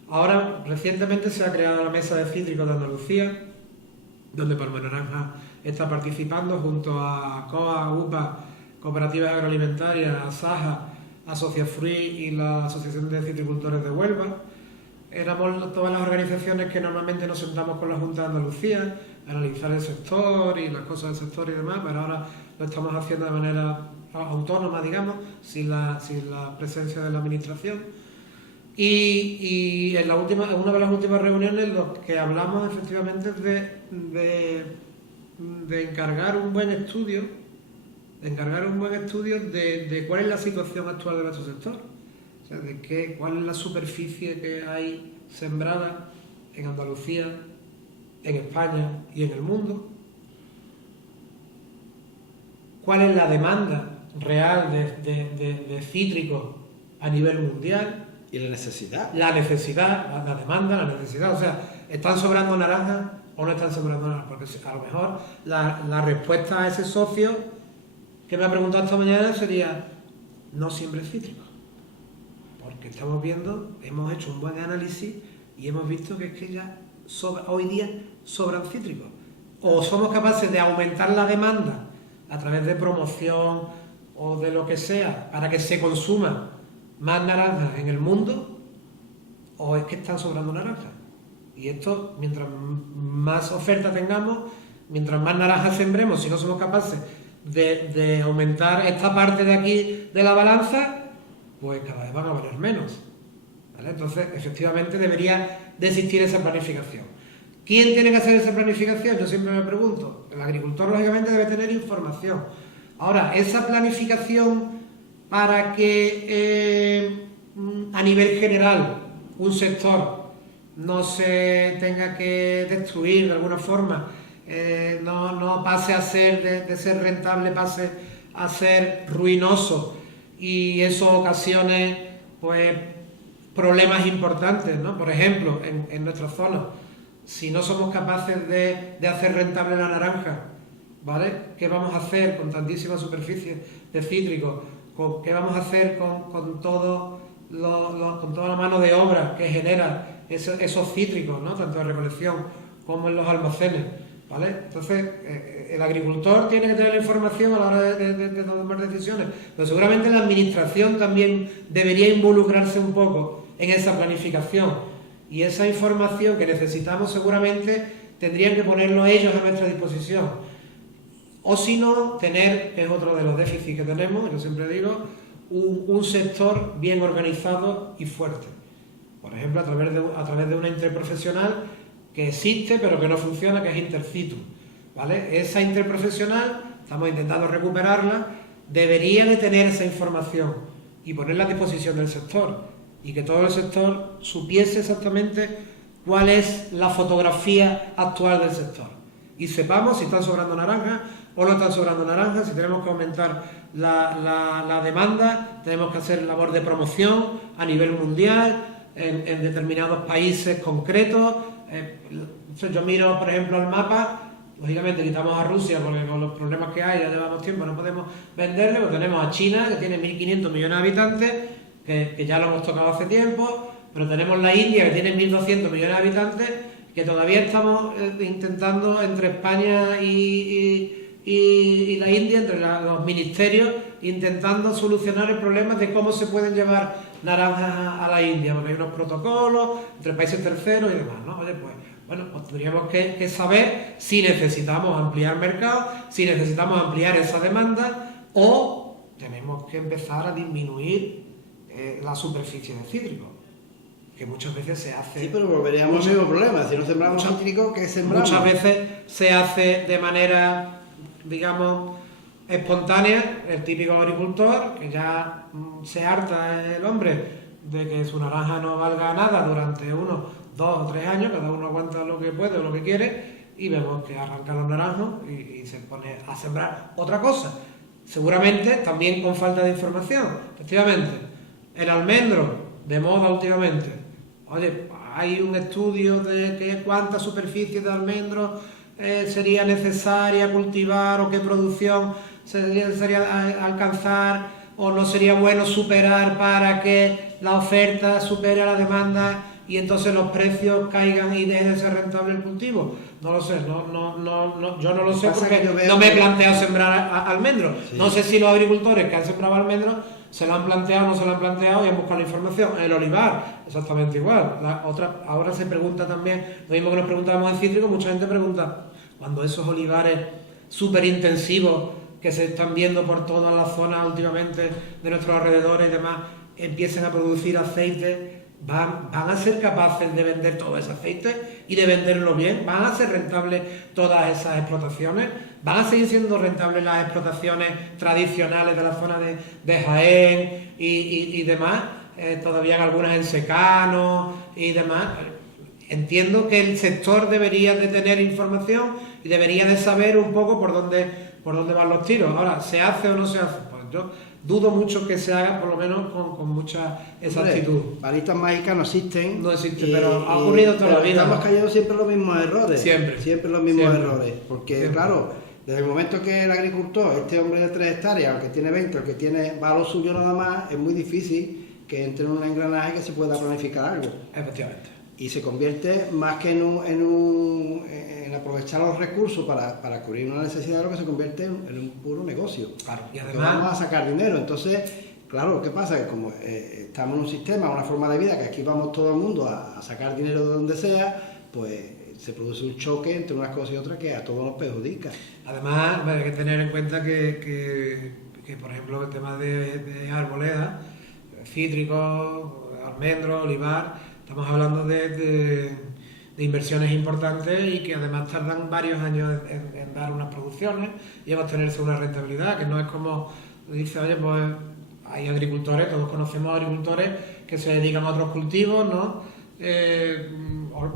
Ahora, recientemente se ha creado la Mesa de Cítricos de Andalucía, donde Palma Naranja está participando junto a COA, UPA, Cooperativas Agroalimentarias, ASAJA, Asociafruit y la Asociación de Citricultores de Huelva. Éramos todas las organizaciones que normalmente nos sentamos con la Junta de Andalucía a analizar el sector y las cosas del sector y demás, pero ahora lo estamos haciendo de manera autónoma, digamos, sin la presencia de la administración. Y en una de las últimas reuniones lo que hablamos efectivamente es de encargar un buen estudio, de cuál es la situación actual de nuestro sector, o sea, cuál es la superficie que hay sembrada en Andalucía, en España y en el mundo, cuál es la demanda real de cítricos a nivel mundial. ¿Y la necesidad? La demanda, la necesidad. O sea, ¿están sobrando naranjas o no están sobrando naranjas? Porque a lo mejor la respuesta a ese socio que me ha preguntado esta mañana sería: no siembres cítricos. Porque hemos hecho un buen análisis y hemos visto que es que ya hoy día sobran cítricos. O somos capaces de aumentar la demanda a través de promoción o de lo que sea para que se consuma más naranjas en el mundo, o es que están sobrando naranjas. Y esto, mientras más oferta tengamos, mientras más naranjas sembremos, si no somos capaces de aumentar esta parte de aquí de la balanza, pues cada vez van a valer menos, ¿vale? Entonces, efectivamente, debería de existir esa planificación. ¿Quién tiene que hacer esa planificación? Yo siempre me pregunto. El agricultor, lógicamente, debe tener información. Ahora, esa planificación para que a nivel general un sector no se tenga que destruir de alguna forma, no pase a ser, de ser rentable, pase a ser ruinoso, y eso ocasione pues problemas importantes, ¿no? Por ejemplo, en nuestra zona, si no somos capaces de hacer rentable la naranja, ¿vale? ¿Qué vamos a hacer con tantísima superficie de cítricos? ¿Qué vamos a hacer con toda la mano de obra que genera esos cítricos, ¿no? Tanto en recolección como en los almacenes, ¿vale? Entonces, el agricultor tiene que tener la información a la hora de tomar decisiones, pero seguramente la administración también debería involucrarse un poco en esa planificación, y esa información que necesitamos seguramente tendrían que ponerlo ellos a nuestra disposición. O si no, tener, que es otro de los déficits que tenemos, yo siempre digo, un sector bien organizado y fuerte. Por ejemplo, a través de una interprofesional que existe pero que no funciona, que es Intercitum, ¿vale? Esa interprofesional, estamos intentando recuperarla, debería de tener esa información y ponerla a disposición del sector, y que todo el sector supiese exactamente cuál es la fotografía actual del sector. Y sepamos si están sobrando naranjas o no están sobrando naranjas, si tenemos que aumentar la demanda, tenemos que hacer labor de promoción a nivel mundial, en determinados países concretos. Yo miro, por ejemplo, el mapa, lógicamente quitamos a Rusia porque con los problemas que hay, ya llevamos tiempo, no podemos venderle, pero tenemos a China, que tiene 1.500 millones de habitantes, que ya lo hemos tocado hace tiempo, pero tenemos la India, que tiene 1.200 millones de habitantes, que todavía estamos intentando entre España y la India, entre los ministerios, intentando solucionar el problema de cómo se pueden llevar naranjas a la India, porque hay unos protocolos entre países terceros y demás, ¿no? Oye, pues tendríamos que saber si necesitamos ampliar mercado, si necesitamos ampliar esa demanda, o tenemos que empezar a disminuir la superficie de cítrico, que muchas veces se hace... Sí, pero volveríamos al mismo problema. Si no sembramos cítrico, ¿qué sembramos? Muchas veces se hace de manera, digamos, espontánea. El típico agricultor, que ya se harta el hombre de que su naranja no valga nada durante unos 2 o 3 años, cada uno aguanta lo que puede o lo que quiere, y vemos que arranca los naranjos y se pone a sembrar otra cosa. Seguramente también con falta de información. Efectivamente, el almendro, de moda últimamente. Oye, hay un estudio de que cuánta superficie de almendro sería necesaria cultivar o qué producción sería alcanzar o no sería bueno superar para que la oferta supere a la demanda y entonces los precios caigan y deje de ser rentable el cultivo. No lo sé, yo no lo sé porque no me he planteado sembrar almendros. Sí. No sé si los agricultores que han sembrado almendros se lo han planteado o no se lo han planteado y han buscado la información. El olivar, exactamente igual. Ahora se pregunta también, lo mismo que nos preguntábamos en cítrico, mucha gente pregunta, cuando esos olivares súper intensivos que se están viendo por todas las zonas últimamente de nuestros alrededores y demás, empiecen a producir aceite, ¿van a ser capaces de vender todo ese aceite y de venderlo bien? ¿Van a ser rentables todas esas explotaciones? ¿Van a seguir siendo rentables las explotaciones tradicionales de la zona de Jaén y demás? Todavía algunas en secano y demás. Entiendo que el sector debería de tener información y debería de saber un poco por dónde van los tiros. Ahora, ¿se hace o no se hace? Pues yo dudo mucho que se haga, por lo menos con mucha exactitud. Varitas mágicas no existen. No existen, pero ha ocurrido toda la vida. Estamos cayendo siempre en los mismos errores. Siempre los mismos errores. Porque, siempre. Claro, desde el momento que el agricultor, este hombre de 3 hectáreas, aunque tiene 20, aunque va a lo suyo nada más, es muy difícil que entre en un engranaje que se pueda planificar algo. Efectivamente. Y se convierte más que en aprovechar los recursos para cubrir una necesidad, lo que se convierte en un puro negocio. Claro. Y además vamos a sacar dinero. Entonces, claro, ¿qué pasa? Que como estamos en un sistema, una forma de vida, que aquí vamos todo el mundo a sacar dinero de donde sea, pues se produce un choque entre unas cosas y otras que a todos nos perjudica. Además, hay que tener en cuenta que por ejemplo, el tema de arboledas, cítricos, almendros, olivar, estamos hablando de inversiones importantes y que además tardan varios años en dar unas producciones y en obtenerse una rentabilidad, que no es como dice, oye, pues hay agricultores, todos conocemos agricultores que se dedican a otros cultivos, ¿no?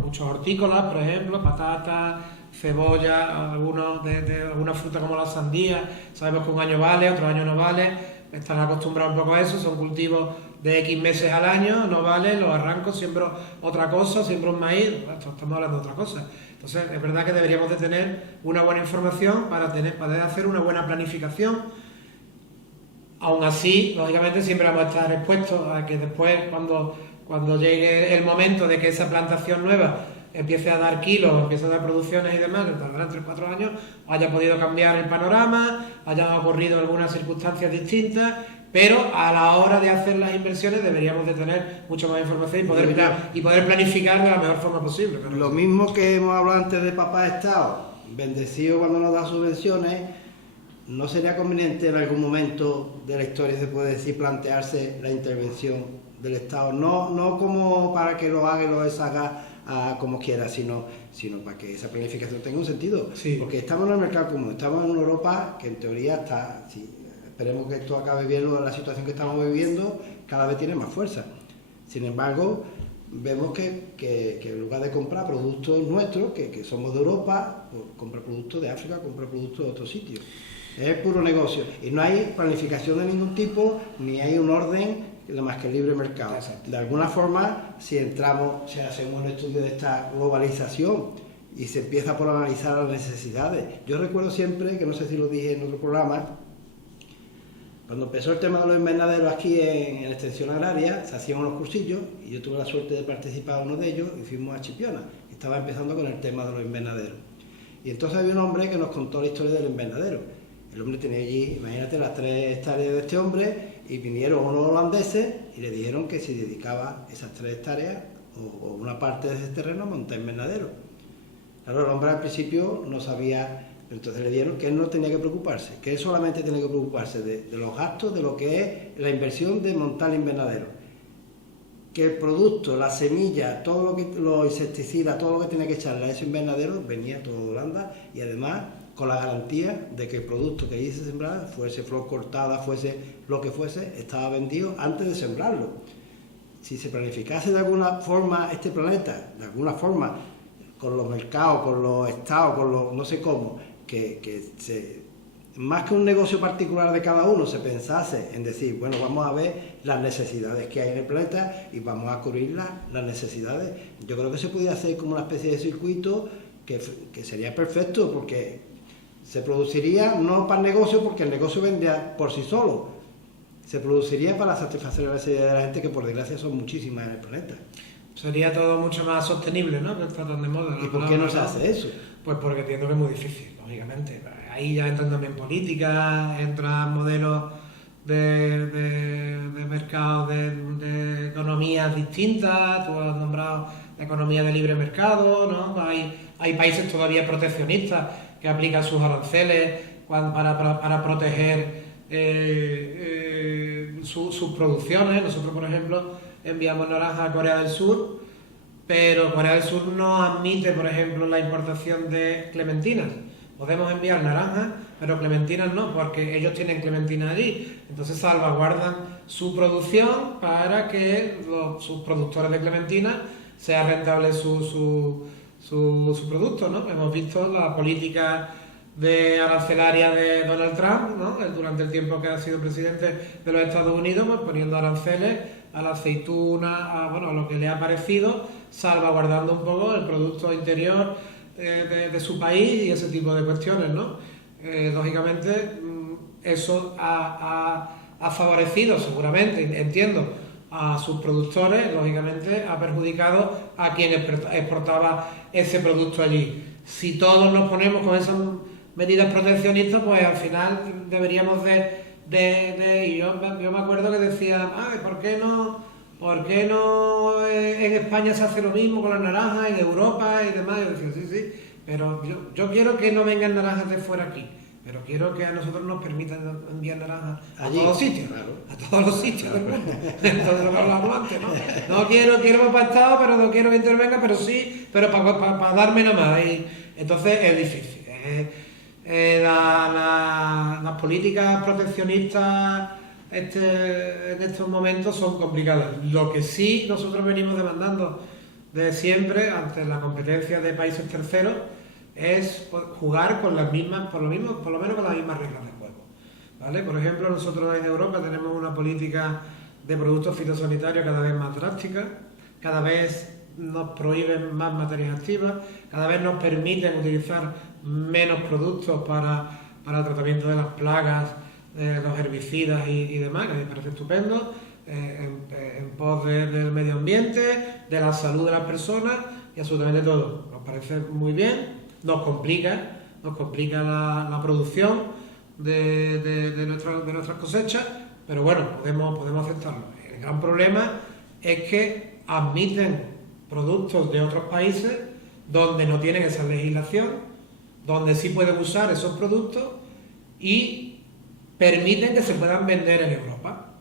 Muchos hortícolas, por ejemplo, patatas, cebolla, algunos de alguna fruta como la sandía, sabemos que un año vale, otro año no vale, están acostumbrados un poco a eso, son cultivos de X meses al año, no vale, los arranco, siembro otra cosa, siembro un maíz, estamos hablando de otra cosa. Entonces, es verdad que deberíamos de tener una buena información para hacer una buena planificación. Aún así, lógicamente, siempre vamos a estar expuestos a que después, cuando llegue el momento de que esa plantación nueva empiece a dar kilos, empiece a dar producciones y demás, que tardarán 3 o 4 años, haya podido cambiar el panorama, hayan ocurrido algunas circunstancias distintas, pero a la hora de hacer las inversiones deberíamos de tener mucha más información y poder planificar de la mejor forma posible. Pero lo mismo que hemos hablado antes de Papá Estado, bendecido cuando nos da subvenciones, ¿no sería conveniente en algún momento de la historia, se puede decir, plantearse la intervención del Estado? No como para que lo haga y lo deshaga como quiera, sino para que esa planificación tenga un sentido. Sí. Porque estamos en el mercado común, estamos en una Europa que en teoría está, esperemos que esto acabe bien, la situación que estamos viviendo cada vez tiene más fuerza. Sin embargo, vemos que en lugar de comprar productos nuestros, que somos de Europa, pues compra productos de África, compra productos de otros sitios. Es puro negocio y no hay planificación de ningún tipo, ni hay un orden más que el libre mercado. Exacto. De alguna forma, si hacemos un estudio de esta globalización y se empieza por analizar las necesidades. Yo recuerdo siempre, que no sé si lo dije en otro programa, cuando empezó el tema de los invernaderos aquí en la extensión agraria, se hacían unos cursillos y yo tuve la suerte de participar en uno de ellos y fuimos a Chipiona. Estaba empezando con el tema de los invernaderos. Y entonces había un hombre que nos contó la historia del invernadero. El hombre tenía allí, imagínate, las 3 hectáreas de este hombre, y vinieron unos holandeses y le dijeron que se dedicaba esas 3 hectáreas o una parte de ese terreno a montar invernaderos. Claro, el hombre al principio no sabía Entonces le dieron que él no tenía que preocuparse, que él solamente tenía que preocuparse de los gastos, de lo que es la inversión de montar el invernadero. Que el producto, la semilla, todo lo que los insecticidas, todo lo que tenía que echarle a ese invernadero venía todo de Holanda y además con la garantía de que el producto que allí se sembrara, fuese flor cortada, fuese lo que fuese, estaba vendido antes de sembrarlo. Si se planificase de alguna forma este planeta, de alguna forma, con los mercados, con los estados, con los no sé cómo, más que un negocio particular de cada uno, se pensase en decir, bueno, vamos a ver las necesidades que hay en el planeta y vamos a cubrir las necesidades. Yo creo que se podría hacer como una especie de circuito que sería perfecto, porque se produciría no para el negocio, porque el negocio vendría por sí solo, se produciría para satisfacer la necesidad de la gente, que por desgracia son muchísimas en el planeta. Sería todo mucho más sostenible, ¿no? Que está tan de moda. ¿Y por qué no se hace eso? Pues porque entiendo que es muy difícil, lógicamente. Ahí ya entran también políticas, entran modelos de mercados, de economías distintas. Tú has nombrado la economía de libre mercado, ¿no? Hay países todavía proteccionistas que aplican sus aranceles para proteger sus producciones. Nosotros, por ejemplo, enviamos naranja a Corea del Sur, pero Corea del Sur no admite, por ejemplo, la importación de clementinas. Podemos enviar naranjas, pero clementinas no, porque ellos tienen clementinas allí. Entonces salvaguardan su producción para que sus productores de clementinas sea rentable su producto, ¿no? Hemos visto la política arancelaria de Donald Trump, ¿no? Durante el tiempo que ha sido presidente de los Estados Unidos, pues poniendo aranceles a la aceituna, a lo que le ha parecido, salvaguardando un poco el producto interior de su país y ese tipo de cuestiones, ¿no? Lógicamente, eso ha favorecido, seguramente, entiendo, a sus productores, lógicamente ha perjudicado a quien exportaba ese producto allí. Si todos nos ponemos con esas medidas proteccionistas, pues al final deberíamos y yo me acuerdo que decían, ¿por qué no en España se hace lo mismo con las naranjas, en Europa y demás? Yo decía, sí, pero yo quiero que no vengan naranjas de fuera aquí, pero quiero que a nosotros nos permitan enviar naranjas a todos los sitios, claro. A todos los sitios del mundo. Entonces lo que hablamos antes, ¿no? No quiero pactado, pero no quiero que intervenga, pero sí, pero para darme nada más. Y entonces es difícil. Las políticas proteccionistas en estos momentos son complicadas. Lo que sí nosotros venimos demandando de siempre ante la competencia de países terceros es jugar con las mismas, por lo menos con las mismas reglas de juego, ¿vale? Por ejemplo, nosotros en Europa tenemos una política de productos fitosanitarios cada vez más drástica, cada vez nos prohíben más materias activas, cada vez nos permiten utilizar menos productos para el tratamiento de las plagas, los herbicidas y demás, que me parece estupendo, en pos del medio ambiente, de la salud de las personas y absolutamente todo. Nos parece muy bien, nos complica la producción de nuestras cosechas, pero bueno, podemos aceptarlo. El gran problema es que admiten productos de otros países donde no tienen esa legislación, donde sí pueden usar esos productos y permiten que se puedan vender en Europa.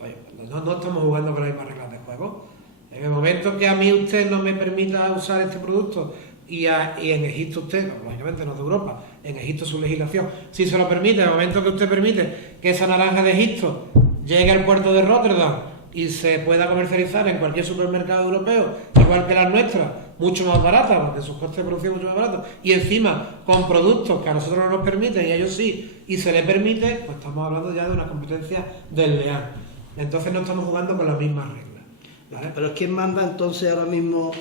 Oye, no estamos jugando con las mismas reglas de juego. En el momento que a mí usted no me permita usar este producto y en Egipto usted, lógicamente no de Europa, en Egipto su legislación, si se lo permite, en el momento que usted permite que esa naranja de Egipto llegue al puerto de Rotterdam y se pueda comercializar en cualquier supermercado europeo, igual que las nuestras, mucho más baratas, porque sus costes de producción son mucho más baratos, y encima con productos que a nosotros no nos permiten y a ellos sí, y se les permite, pues estamos hablando ya de una competencia desleal. Entonces no estamos jugando con las mismas reglas, ¿vale? Pero ¿quién manda entonces ahora mismo?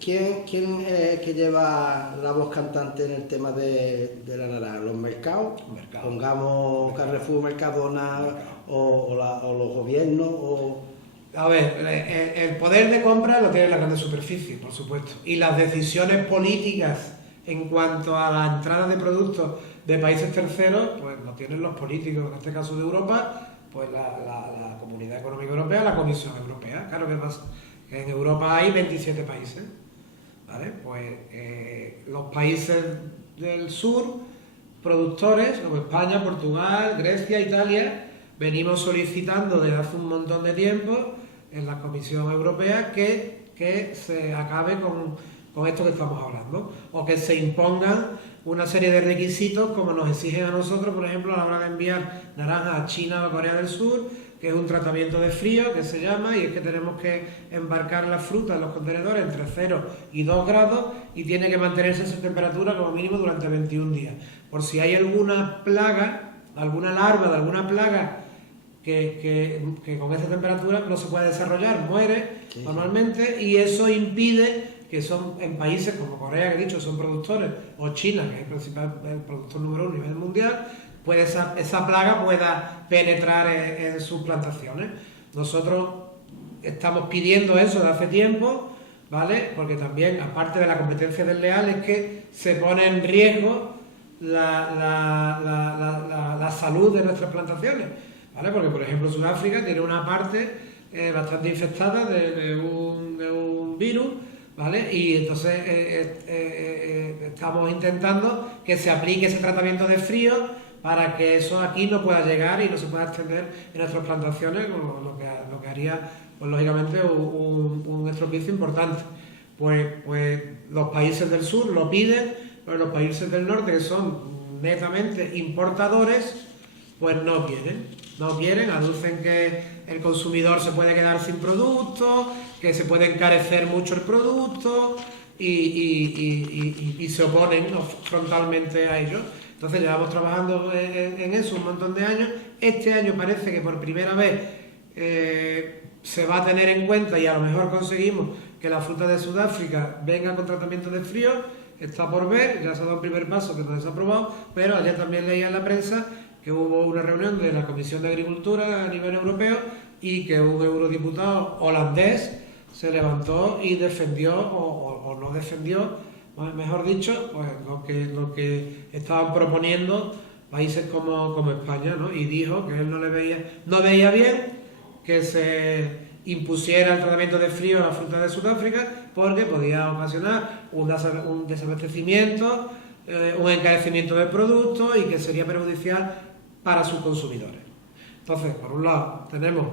¿Quién es que lleva la voz cantante en el tema de la naranja? ¿Los mercados? Pongamos Carrefour, Mercadona o los gobiernos. A ver, el poder de compra lo tiene la grande superficie, por supuesto. Y las decisiones políticas en cuanto a la entrada de productos de países terceros, pues lo tienen los políticos, en este caso de Europa, pues la Comunidad Económica Europea, la Comisión Europea. Claro, ¿qué pasa? En Europa hay 27 países, ¿vale? Pues los países del Sur, productores como España, Portugal, Grecia, Italia, venimos solicitando desde hace un montón de tiempo en la Comisión Europea que se acabe con esto que estamos hablando, o que se impongan una serie de requisitos como nos exigen a nosotros, por ejemplo, a la hora de enviar naranjas a China o a Corea del Sur, que es un tratamiento de frío que se llama, y es que tenemos que embarcar la fruta en los contenedores entre 0 y 2 grados y tiene que mantenerse esa temperatura como mínimo durante 21 días. Por si hay alguna plaga, alguna larva de alguna plaga que con esa temperatura no se puede desarrollar, muere normalmente, y eso impide que son en países como Corea, que he dicho, son productores, o China, que es el principal productor número 1 a nivel mundial, pues esa plaga pueda penetrar en sus plantaciones. Nosotros estamos pidiendo eso desde hace tiempo, ¿vale? Porque también, aparte de la competencia desleal, es que se pone en riesgo la salud de nuestras plantaciones, ¿vale? Porque, por ejemplo, Sudáfrica tiene una parte bastante infectada de un virus, ¿vale? Y entonces estamos intentando que se aplique ese tratamiento de frío para que eso aquí no pueda llegar y no se pueda extender en nuestras plantaciones, lo que haría, pues, lógicamente, un estropicio importante. Pues los países del sur lo piden, pero los países del norte, que son netamente importadores, pues no quieren, aducen que el consumidor se puede quedar sin producto, que se puede encarecer mucho el producto y se oponen frontalmente a ello. Entonces llevamos trabajando en eso un montón de años. Este año parece que por primera vez se va a tener en cuenta y a lo mejor conseguimos que la fruta de Sudáfrica venga con tratamiento de frío. Está por ver, ya se ha dado un primer paso que no se ha aprobado, pero ayer también leía en la prensa que hubo una reunión de la Comisión de Agricultura a nivel europeo y que un eurodiputado holandés se levantó y defendió, o no defendió, mejor dicho, pues lo que estaban proponiendo países como España, ¿no? Y dijo que él no veía bien que se impusiera el tratamiento de frío a la fruta de Sudáfrica porque podía ocasionar un desabastecimiento, un encarecimiento del producto y que sería perjudicial para sus consumidores. Entonces, por un lado, tenemos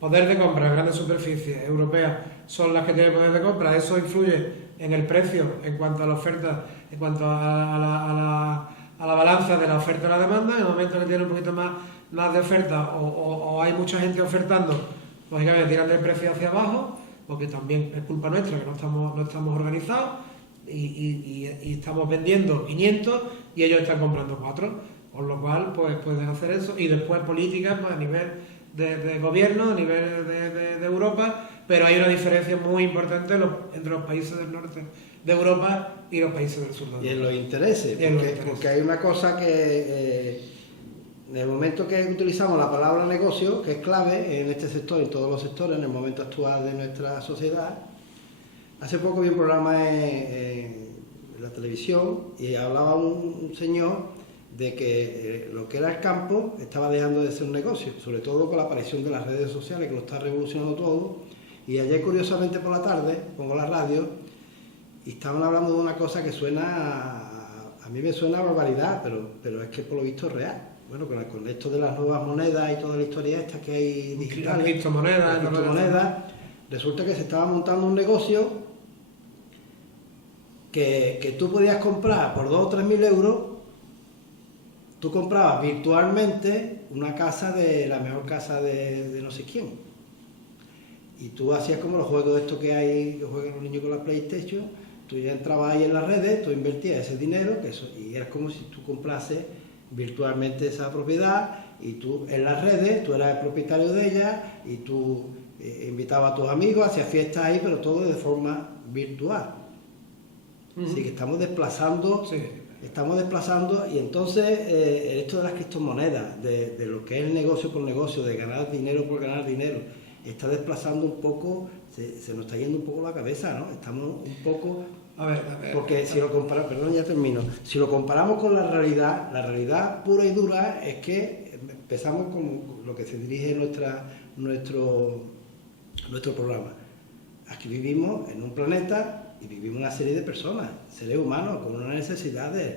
poder de compra en grandes superficies europeas, son las que tienen poder de compra, eso influye en el precio en cuanto a la oferta, en cuanto a la balanza de la oferta y la demanda. En el momento que tiene un poquito más de oferta o hay mucha gente ofertando, lógicamente tiran el precio hacia abajo, porque también es culpa nuestra que no estamos organizados y estamos vendiendo 500 y ellos están comprando 4, por lo cual pues pueden hacer eso. Y después políticas, pues, a nivel de gobierno, a nivel de Europa, pero hay una diferencia muy importante entre los países del norte de Europa y los países del sur de Europa. Y en los intereses, porque hay una cosa que en el momento que utilizamos la palabra negocio, que es clave en este sector y en todos los sectores, en el momento actual de nuestra sociedad. Hace poco vi un programa en la televisión y hablaba un señor de que lo que era el campo estaba dejando de ser un negocio, sobre todo con la aparición de las redes sociales, que lo está revolucionando todo. Y ayer, curiosamente, por la tarde, pongo la radio y estaban hablando de una cosa que a mí me suena a barbaridad, pero es que por lo visto es real. Bueno, con esto de las nuevas monedas y toda la historia esta que hay digital, las criptomonedas, resulta que se estaba montando un negocio que tú podías comprar por 2.000 o 3.000 euros. Tú comprabas virtualmente una casa la mejor casa de no sé quién. Y tú hacías como los juegos estos que hay, que juegan los niños con la PlayStation. Tú ya entrabas ahí en las redes, tú invertías ese dinero, y era como si tú comprases virtualmente esa propiedad, y tú en las redes, tú eras el propietario de ella, y tú invitabas a tus amigos, hacías fiestas ahí, pero todo de forma virtual. Así que estamos desplazando. Sí. Y entonces esto de las criptomonedas, de lo que es el negocio por negocio, de ganar dinero por ganar dinero, está desplazando un poco, se nos está yendo un poco la cabeza, ¿no? Estamos un poco... A ver. Porque si lo comparamos, perdón, ya termino, si lo comparamos con la realidad pura y dura es que empezamos con lo que se dirige nuestro programa. Aquí vivimos en un planeta y vivimos una serie de personas, seres humanos, con unas necesidades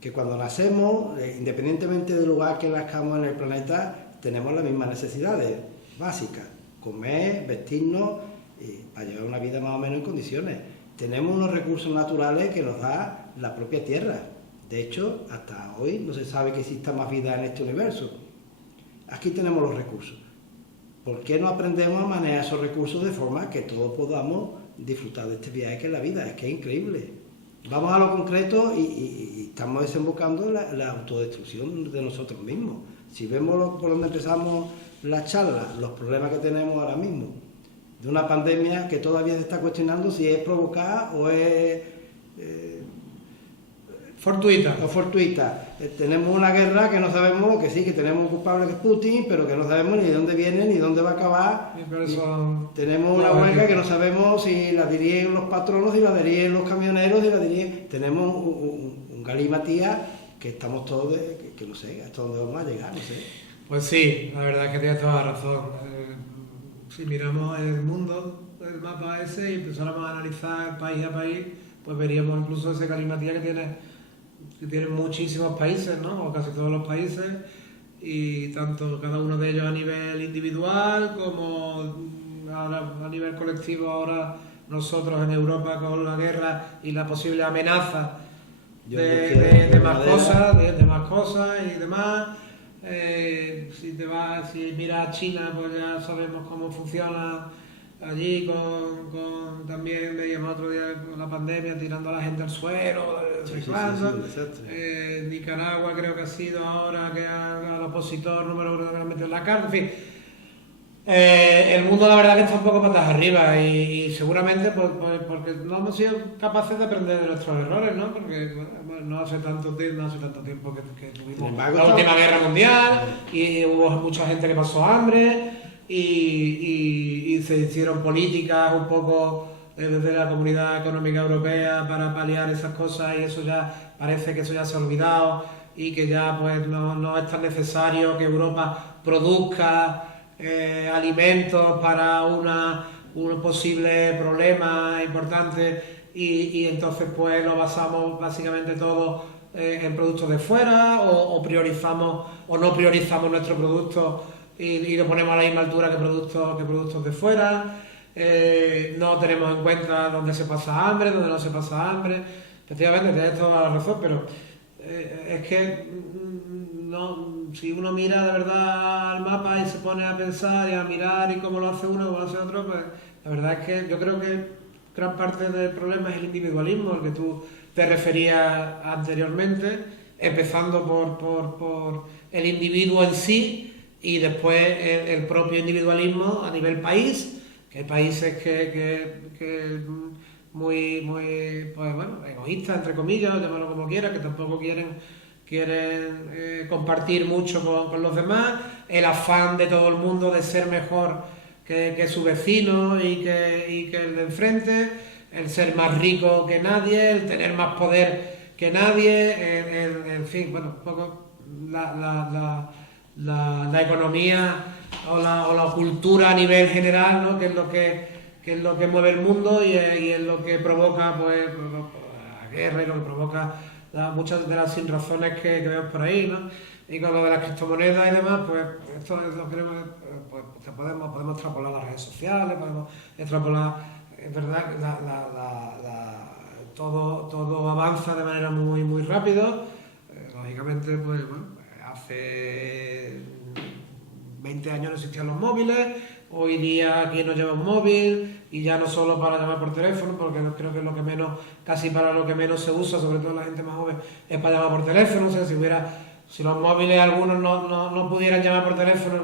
que cuando nacemos, independientemente del lugar que nazcamos en el planeta, tenemos las mismas necesidades básicas: comer, vestirnos, para llevar una vida más o menos en condiciones. Tenemos unos recursos naturales que nos da la propia Tierra. De hecho, hasta hoy no se sabe que exista más vida en este universo. Aquí tenemos los recursos. ¿Por qué no aprendemos a manejar esos recursos de forma que todos podamos disfrutar de este viaje que es la vida? Es que es increíble. Vamos a lo concreto y estamos desembocando en la autodestrucción de nosotros mismos. Si vemos por donde empezamos la charla, los problemas que tenemos ahora mismo, de una pandemia que todavía se está cuestionando si es provocada o es fortuita. Tenemos una guerra que no sabemos, que sí, que tenemos un culpable que es Putin, pero que no sabemos ni de dónde viene ni dónde va a acabar. Tenemos una huelga que no sabemos si la dirigen los patronos, si la dirigen los camioneros, si la dirigen... Tenemos un galimatías que estamos todos, que no sé, hasta dónde vamos a llegar, no sé. Pues sí, la verdad es que tienes toda la razón. Si miramos el mundo, el mapa ese, y empezáramos a analizar país a país, pues veríamos incluso ese galimatías que tiene muchísimos países, ¿no? O casi todos los países, y tanto cada uno de ellos a nivel individual como a nivel colectivo. Ahora nosotros en Europa con la guerra y la posible amenaza de más cosas y demás. Si miras a China, pues ya sabemos cómo funciona allí también veíamos otro día con la pandemia tirando a la gente al suelo, Nicaragua creo que ha sido ahora que al opositor número 1 que lo metió en la cárcel, en fin. El mundo la verdad que está un poco patas arriba y seguramente porque no hemos sido capaces de aprender de nuestros errores, ¿no? Porque no hace tanto tiempo que tuvimos la última guerra mundial y hubo mucha gente que pasó hambre y se hicieron políticas un poco desde la Comunidad Económica Europea para paliar esas cosas, y eso ya parece que eso ya se ha olvidado y que ya pues no es tan necesario que Europa produzca alimentos para un posible problema importante y entonces pues lo basamos básicamente todo en productos de fuera o priorizamos o no priorizamos nuestros productos y lo ponemos a la misma altura que productos de fuera. No tenemos en cuenta dónde se pasa hambre, dónde no se pasa hambre. Efectivamente, tienes toda la razón, pero es que si uno mira de verdad al mapa y se pone a pensar y a mirar y cómo lo hace uno y cómo lo hace otro, pues la verdad es que yo creo que gran parte del problema es el individualismo, al que tú te referías anteriormente, empezando por el individuo en sí y después el propio individualismo a nivel país, que hay países que muy pues bueno, egoístas, entre comillas, llámalo como quieras, que tampoco quieren compartir mucho con los demás, el afán de todo el mundo de ser mejor que su vecino y que el de enfrente, el ser más rico que nadie, el tener más poder que nadie, en fin, bueno, un poco la economía o la cultura a nivel general, ¿no? que es lo que mueve el mundo y es lo que provoca pues la guerra y lo que provoca muchas de las sinrazones que vemos por ahí, ¿no? Y con lo de las criptomonedas y demás, pues esto es lo que podemos extrapolar a las redes sociales, podemos extrapolar, es verdad que todo avanza de manera muy rápido. Lógicamente, pues bueno, hace 20 años no existían los móviles, hoy día aquí nos lleva un móvil y ya no solo para llamar por teléfono, porque creo que es lo que menos, casi para lo que menos se usa, sobre todo la gente más joven, es para llamar por teléfono. O sea, si los móviles algunos no pudieran llamar por teléfono,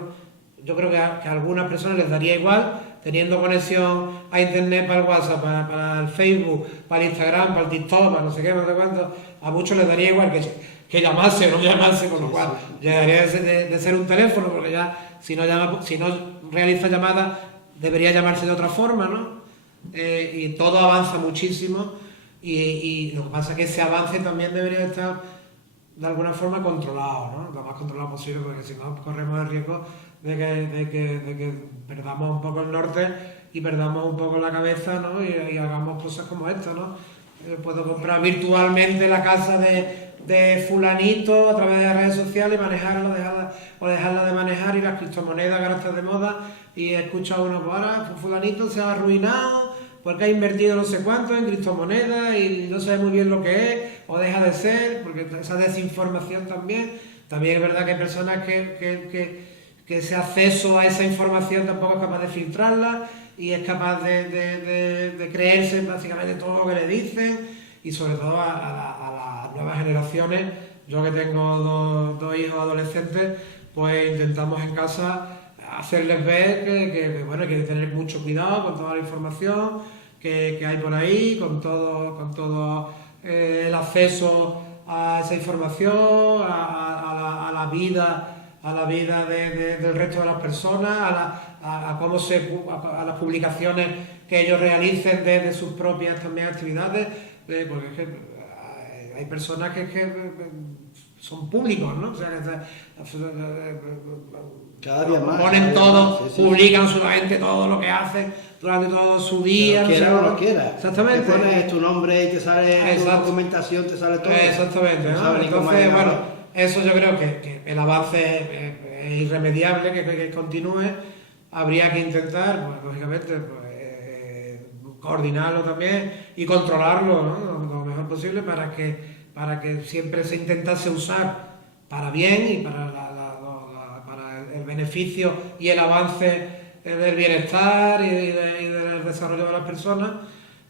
yo creo que a algunas personas les daría igual, teniendo conexión a internet para el WhatsApp, para el Facebook, para el Instagram, para el TikTok, para no sé qué, no sé cuánto, a muchos les daría igual que llamarse o no llamarse, con lo cual llegaría de ser un teléfono, porque ya si no realiza llamadas debería llamarse de otra forma, ¿no? Y todo avanza muchísimo y lo que pasa es que ese avance también debería estar de alguna forma controlado, ¿no? Lo más controlado posible, porque si no corremos el riesgo de que perdamos un poco el norte y perdamos un poco la cabeza, ¿no? y hagamos cosas como esta, ¿no? Puedo comprar virtualmente la casa de fulanito a través de las redes sociales y manejarla o dejarla de manejar, y las criptomonedas que ahora están de moda, y escucha a uno, pues ahora fulanito se ha arruinado porque ha invertido no sé cuánto en criptomonedas y no sabe muy bien lo que es, o deja de ser, porque esa desinformación también es verdad que hay personas que ese acceso a esa información tampoco es capaz de filtrarla, y es capaz de creerse básicamente todo lo que le dicen, y sobre todo a las nuevas generaciones. Yo que tengo dos hijos adolescentes, pues intentamos en casa hacerles ver que bueno, hay que tener mucho cuidado con toda la información que hay por ahí, con todo el acceso a esa información, a la vida del resto de las personas, a las publicaciones que ellos realicen de sus propias también actividades, porque es que hay personas que son públicos, ¿no? O sea, cada día más ponen todo, más, sí. Publican absolutamente todo lo que hacen durante todo su día. Quiera o no quiera. Exactamente. Te pones tu nombre y te sale tu documentación, te sale todo. Exactamente, ¿no? Entonces, bueno, eso yo creo que el avance es irremediable, que continúe. Habría que intentar, pues, lógicamente, coordinarlo también y controlarlo, ¿no? Lo mejor posible para que siempre se intentase usar para bien y para el beneficio y el avance del bienestar y del desarrollo de las personas,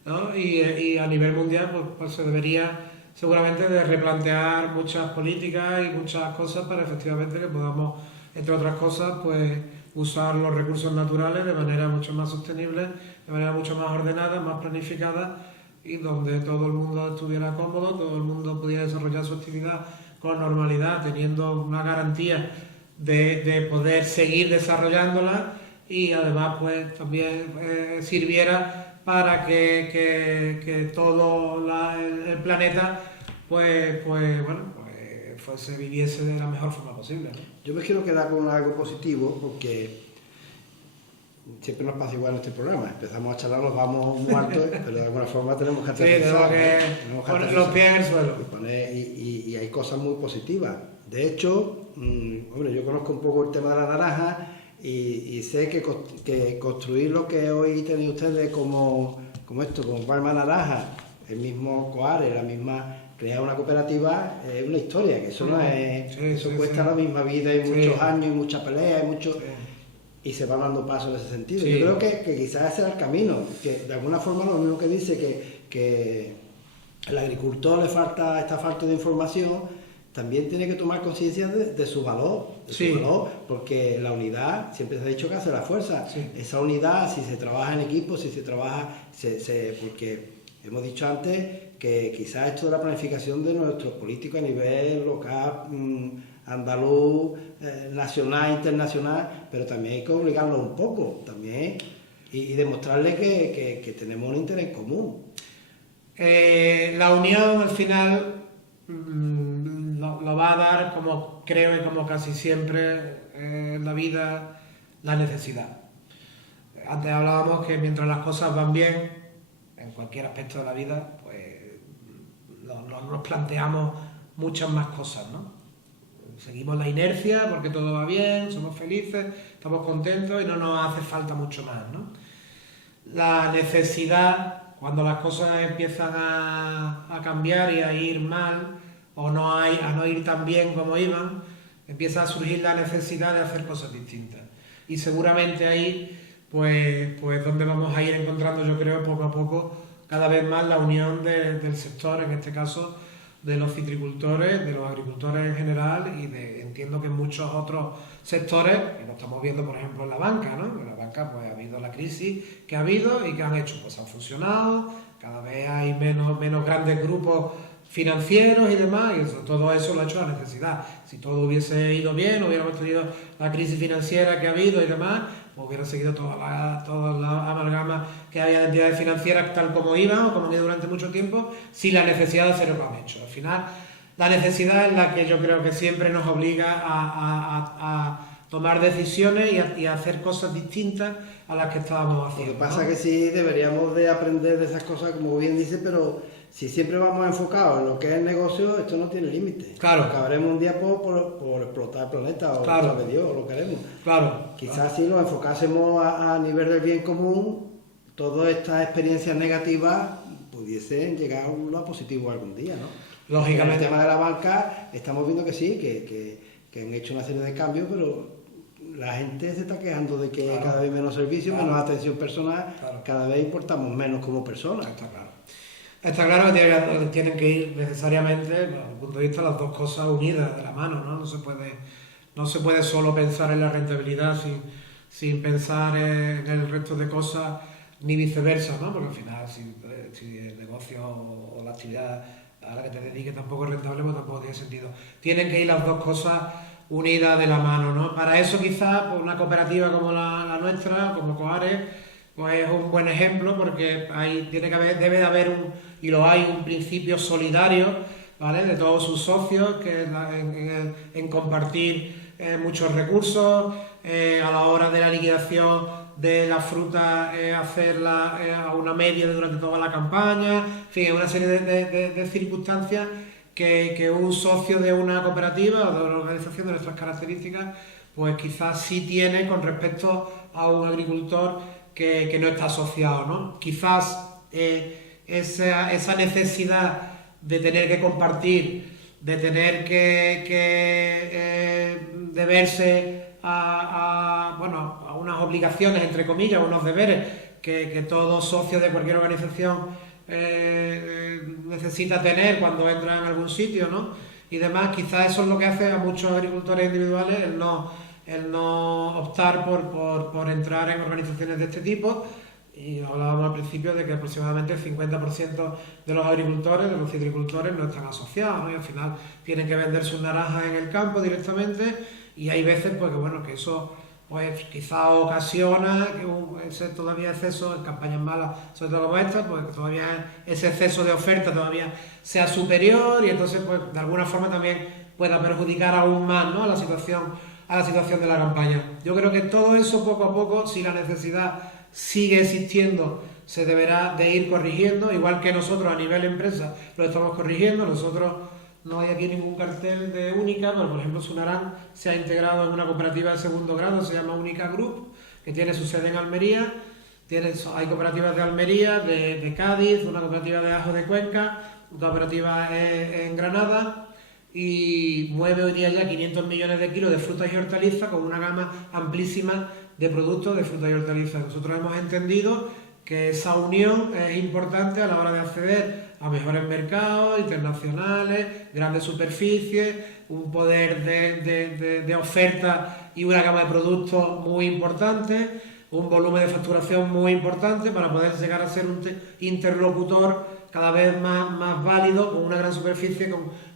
¿no? Y a nivel mundial pues se debería seguramente de replantear muchas políticas y muchas cosas para efectivamente que podamos, entre otras cosas, pues usar los recursos naturales de manera mucho más sostenible, de manera mucho más ordenada, más planificada, y donde todo el mundo estuviera cómodo, todo el mundo pudiera desarrollar su actividad con normalidad, teniendo una garantía de poder seguir desarrollándola, y además pues también sirviera para que todo el planeta se viviese de la mejor forma posible, ¿no? Yo me quiero quedar con algo positivo, porque siempre nos pasa igual en este programa. Empezamos a charlar, nos vamos muertos, pero de alguna forma tenemos que aterrizar. Tenemos que poner los pies en el suelo. Y hay cosas muy positivas. De hecho, yo conozco un poco el tema de la naranja y sé que construir lo que hoy tienen ustedes como Palma Naranja, el mismo COARE, crear una cooperativa, es una historia, que eso no es, eso cuesta la misma vida y muchos años y muchas peleas y se van dando pasos en ese sentido. Yo creo que quizás ese es el camino, que de alguna forma lo mismo que dice que el agricultor está falto de información, también tiene que tomar conciencia de su valor, porque la unidad, siempre se ha dicho que hace la fuerza. Esa unidad, si se trabaja en equipo, porque hemos dicho antes que quizás esto de la planificación de nuestros políticos a nivel local, andaluz, nacional, internacional, pero también hay que obligarlos un poco también y demostrarles que tenemos un interés común. La unión al final lo va a dar, como creo y como casi siempre en la vida, la necesidad. Antes hablábamos que mientras las cosas van bien, en cualquier aspecto de la vida, pues nos planteamos muchas más cosas, ¿no? Seguimos la inercia porque todo va bien, somos felices, estamos contentos y no nos hace falta mucho más, ¿no? La necesidad, cuando las cosas empiezan a cambiar y a ir mal, o a no ir tan bien como iban, empieza a surgir la necesidad de hacer cosas distintas. Y seguramente ahí, pues donde vamos a ir encontrando, yo creo, poco a poco, cada vez más la unión del sector, en este caso de los citricultores, de los agricultores en general, y entiendo que en muchos otros sectores, que lo estamos viendo por ejemplo en la banca, ¿no? En la banca pues ha habido la crisis que ha habido y que han hecho, pues han funcionado, cada vez hay menos grandes grupos financieros y demás, y todo eso lo ha hecho la necesidad. Si todo hubiese ido bien, hubiéramos tenido la crisis financiera que ha habido y demás, pues hubiera seguido toda la amalgama que había de entidades financieras tal como iban o como han ido durante mucho tiempo, sin la necesidad de hacer lo que han hecho. Al final, la necesidad es la que yo creo que siempre nos obliga a tomar decisiones y a hacer cosas distintas a las que estábamos haciendo. Lo que pasa es que sí deberíamos de aprender de esas cosas, como bien dice, pero si siempre vamos enfocados en lo que es el negocio, esto no tiene límite. Claro. Acabaremos un día por explotar el planeta o claro. lo que Dios lo queremos. Claro. Quizás si lo enfocásemos a nivel del bien común, todas estas experiencias negativas pudiesen llegar a un lado positivo algún día, ¿no? Lógicamente. En el tema de la banca estamos viendo que sí, que han hecho una serie de cambios, pero la gente se está quejando de que claro. cada vez menos servicios, claro. menos atención personal, claro. cada vez importamos menos como personas. Está claro. Está claro que tienen que ir necesariamente, desde mi punto de vista, las dos cosas unidas de la mano, ¿no? No se puede solo pensar en la rentabilidad sin pensar en el resto de cosas, ni viceversa, ¿no? Porque al final, si el negocio o la actividad a la que te dediques tampoco es rentable, pues tampoco tiene sentido. Tienen que ir las dos cosas unidas de la mano, ¿no? Para eso quizás pues, una cooperativa como la nuestra, como Coares, pues es un buen ejemplo porque debe de haber un principio solidario, ¿vale? De todos sus socios que en compartir muchos recursos, a la hora de la liquidación de la fruta hacerla a una media durante toda la campaña, en fin, una serie de circunstancias que un socio de una cooperativa o de una organización de nuestras características pues quizás sí tiene con respecto a un agricultor que no está asociado, ¿no? Quizás esa necesidad de tener que compartir, de tener que deberse a unas obligaciones, entre comillas, unos deberes que todo socio de cualquier organización necesita tener cuando entra en algún sitio, ¿no? Y demás, quizás eso es lo que hace a muchos agricultores individuales el no optar por entrar en organizaciones de este tipo. Y hablábamos al principio de que aproximadamente el 50% de los agricultores, de los citricultores, no están asociados, ¿no? Y al final tienen que vender sus naranjas en el campo directamente y hay veces pues, que eso pues quizás ocasiona que ese todavía exceso en campañas malas, sobre todo como esta, pues que todavía ese exceso de oferta todavía sea superior y entonces pues de alguna forma también pueda perjudicar aún más, ¿no? a la situación de la campaña. Yo creo que todo eso poco a poco, si la necesidad sigue existiendo, se deberá de ir corrigiendo, igual que nosotros a nivel empresa lo estamos corrigiendo. Nosotros no hay aquí ningún cartel de Única, pero por ejemplo Sunarán se ha integrado en una cooperativa de segundo grado, se llama Única Group, que tiene su sede en Almería. Hay cooperativas de Almería, de Cádiz, una cooperativa de ajo de Cuenca, una cooperativa en Granada, y mueve hoy día ya 500 millones de kilos de frutas y hortalizas con una gama amplísima de productos de frutas y hortalizas. Nosotros hemos entendido que esa unión es importante a la hora de acceder a mejores mercados internacionales, grandes superficies, un poder de oferta y una gama de productos muy importante, un volumen de facturación muy importante para poder llegar a ser un interlocutor cada vez más válido, con una gran superficie,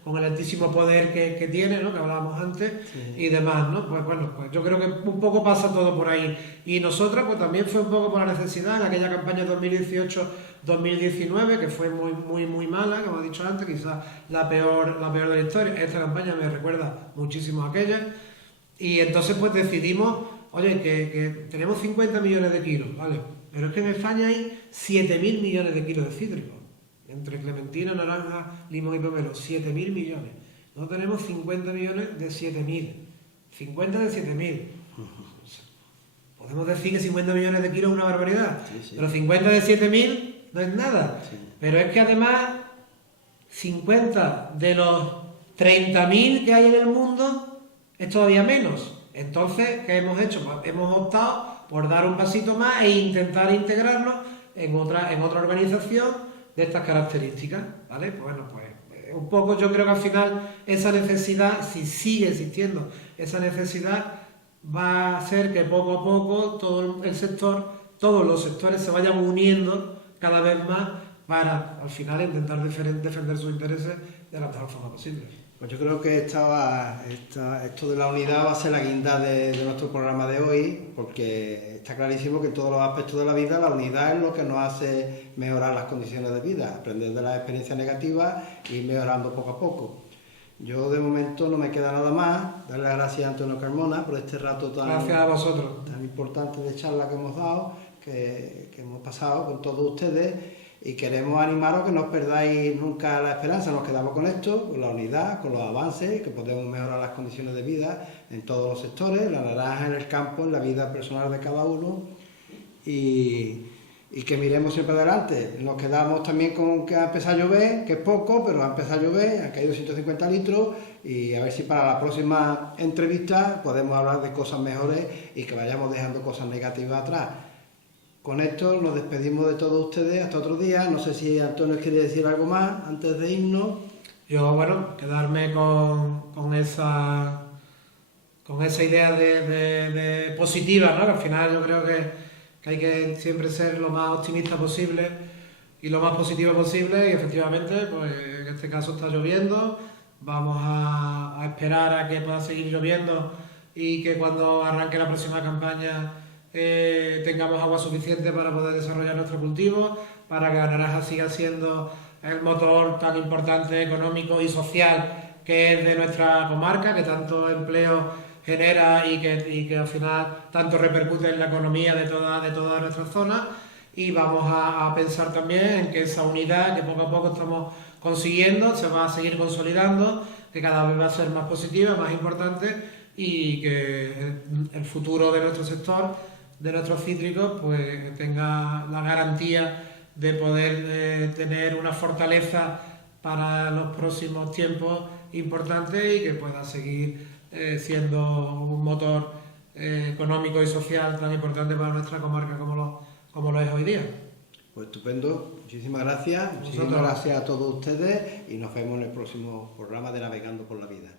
con el altísimo poder que tiene, ¿no? Que hablábamos antes, sí. Y demás, ¿no? Pues bueno, pues yo creo que un poco pasa todo por ahí. Y nosotras, pues también fue un poco por la necesidad, en aquella campaña 2018-2019, que fue muy mala, como he dicho antes, quizás la peor de la historia. Esta campaña me recuerda muchísimo a aquella. Y entonces pues decidimos, oye, que tenemos 50 millones de kilos, ¿vale? Pero es que en España hay 7.000 millones de kilos de cítricos. Entre clementina, naranja, limón y pomelo, 7.000 millones. No tenemos 50 millones de 7.000. 50 de 7.000. Podemos decir que 50 millones de kilos es una barbaridad, sí. Pero 50 de 7.000 no es nada. Sí. Pero es que además 50 de los 30.000 que hay en el mundo es todavía menos. Entonces, ¿qué hemos hecho? Pues hemos optado por dar un pasito más e intentar integrarnos en otra organización de estas características, ¿vale? Pues bueno, pues un poco yo creo que al final esa necesidad, si sigue existiendo esa necesidad, va a hacer que poco a poco todo el sector, todos los sectores se vayan uniendo cada vez más para al final intentar defender sus intereses de la mejor forma posible. Pues yo creo que esto de la unidad va a ser la guinda de nuestro programa de hoy, porque está clarísimo que en todos los aspectos de la vida la unidad es lo que nos hace mejorar las condiciones de vida, aprender de las experiencias negativas y ir mejorando poco a poco. Yo de momento no me queda nada más, darle las gracias a Antonio Carmona por este rato Gracias a vosotros. tan importante de charla que hemos dado, que hemos pasado con todos ustedes, y queremos animaros a que no os perdáis nunca la esperanza. Nos quedamos con esto, con la unidad, con los avances, que podemos mejorar las condiciones de vida en todos los sectores, la naranja en el campo, en la vida personal de cada uno, y que miremos siempre adelante. Nos quedamos también con que ha empezado a llover, que es poco, pero ha empezado a llover, han caído 150 litros, y a ver si para la próxima entrevista podemos hablar de cosas mejores y que vayamos dejando cosas negativas atrás. Con esto nos despedimos de todos ustedes hasta otro día. No sé si Antonio quiere decir algo más antes de irnos. Yo, bueno, quedarme con esa idea de positiva, ¿no? Que al final yo creo que hay que siempre ser lo más optimista posible y lo más positivo posible, y efectivamente, pues en este caso está lloviendo. Vamos a esperar a que pueda seguir lloviendo y que cuando arranque la próxima campaña tengamos agua suficiente para poder desarrollar nuestro cultivo, para que la naranja siga siendo el motor tan importante económico y social que es de nuestra comarca, que tanto empleo genera y que al final tanto repercute en la economía de toda nuestra zona. Y vamos a pensar también en que esa unidad que poco a poco estamos consiguiendo se va a seguir consolidando, que cada vez va a ser más positiva, más importante, y que el futuro de nuestro sector, de nuestros cítricos, pues tenga la garantía de poder tener una fortaleza para los próximos tiempos importantes, y que pueda seguir siendo un motor económico y social tan importante para nuestra comarca como lo es hoy día. Pues estupendo, muchísimas gracias a todos ustedes, y nos vemos en el próximo programa de Navegando por la Vida.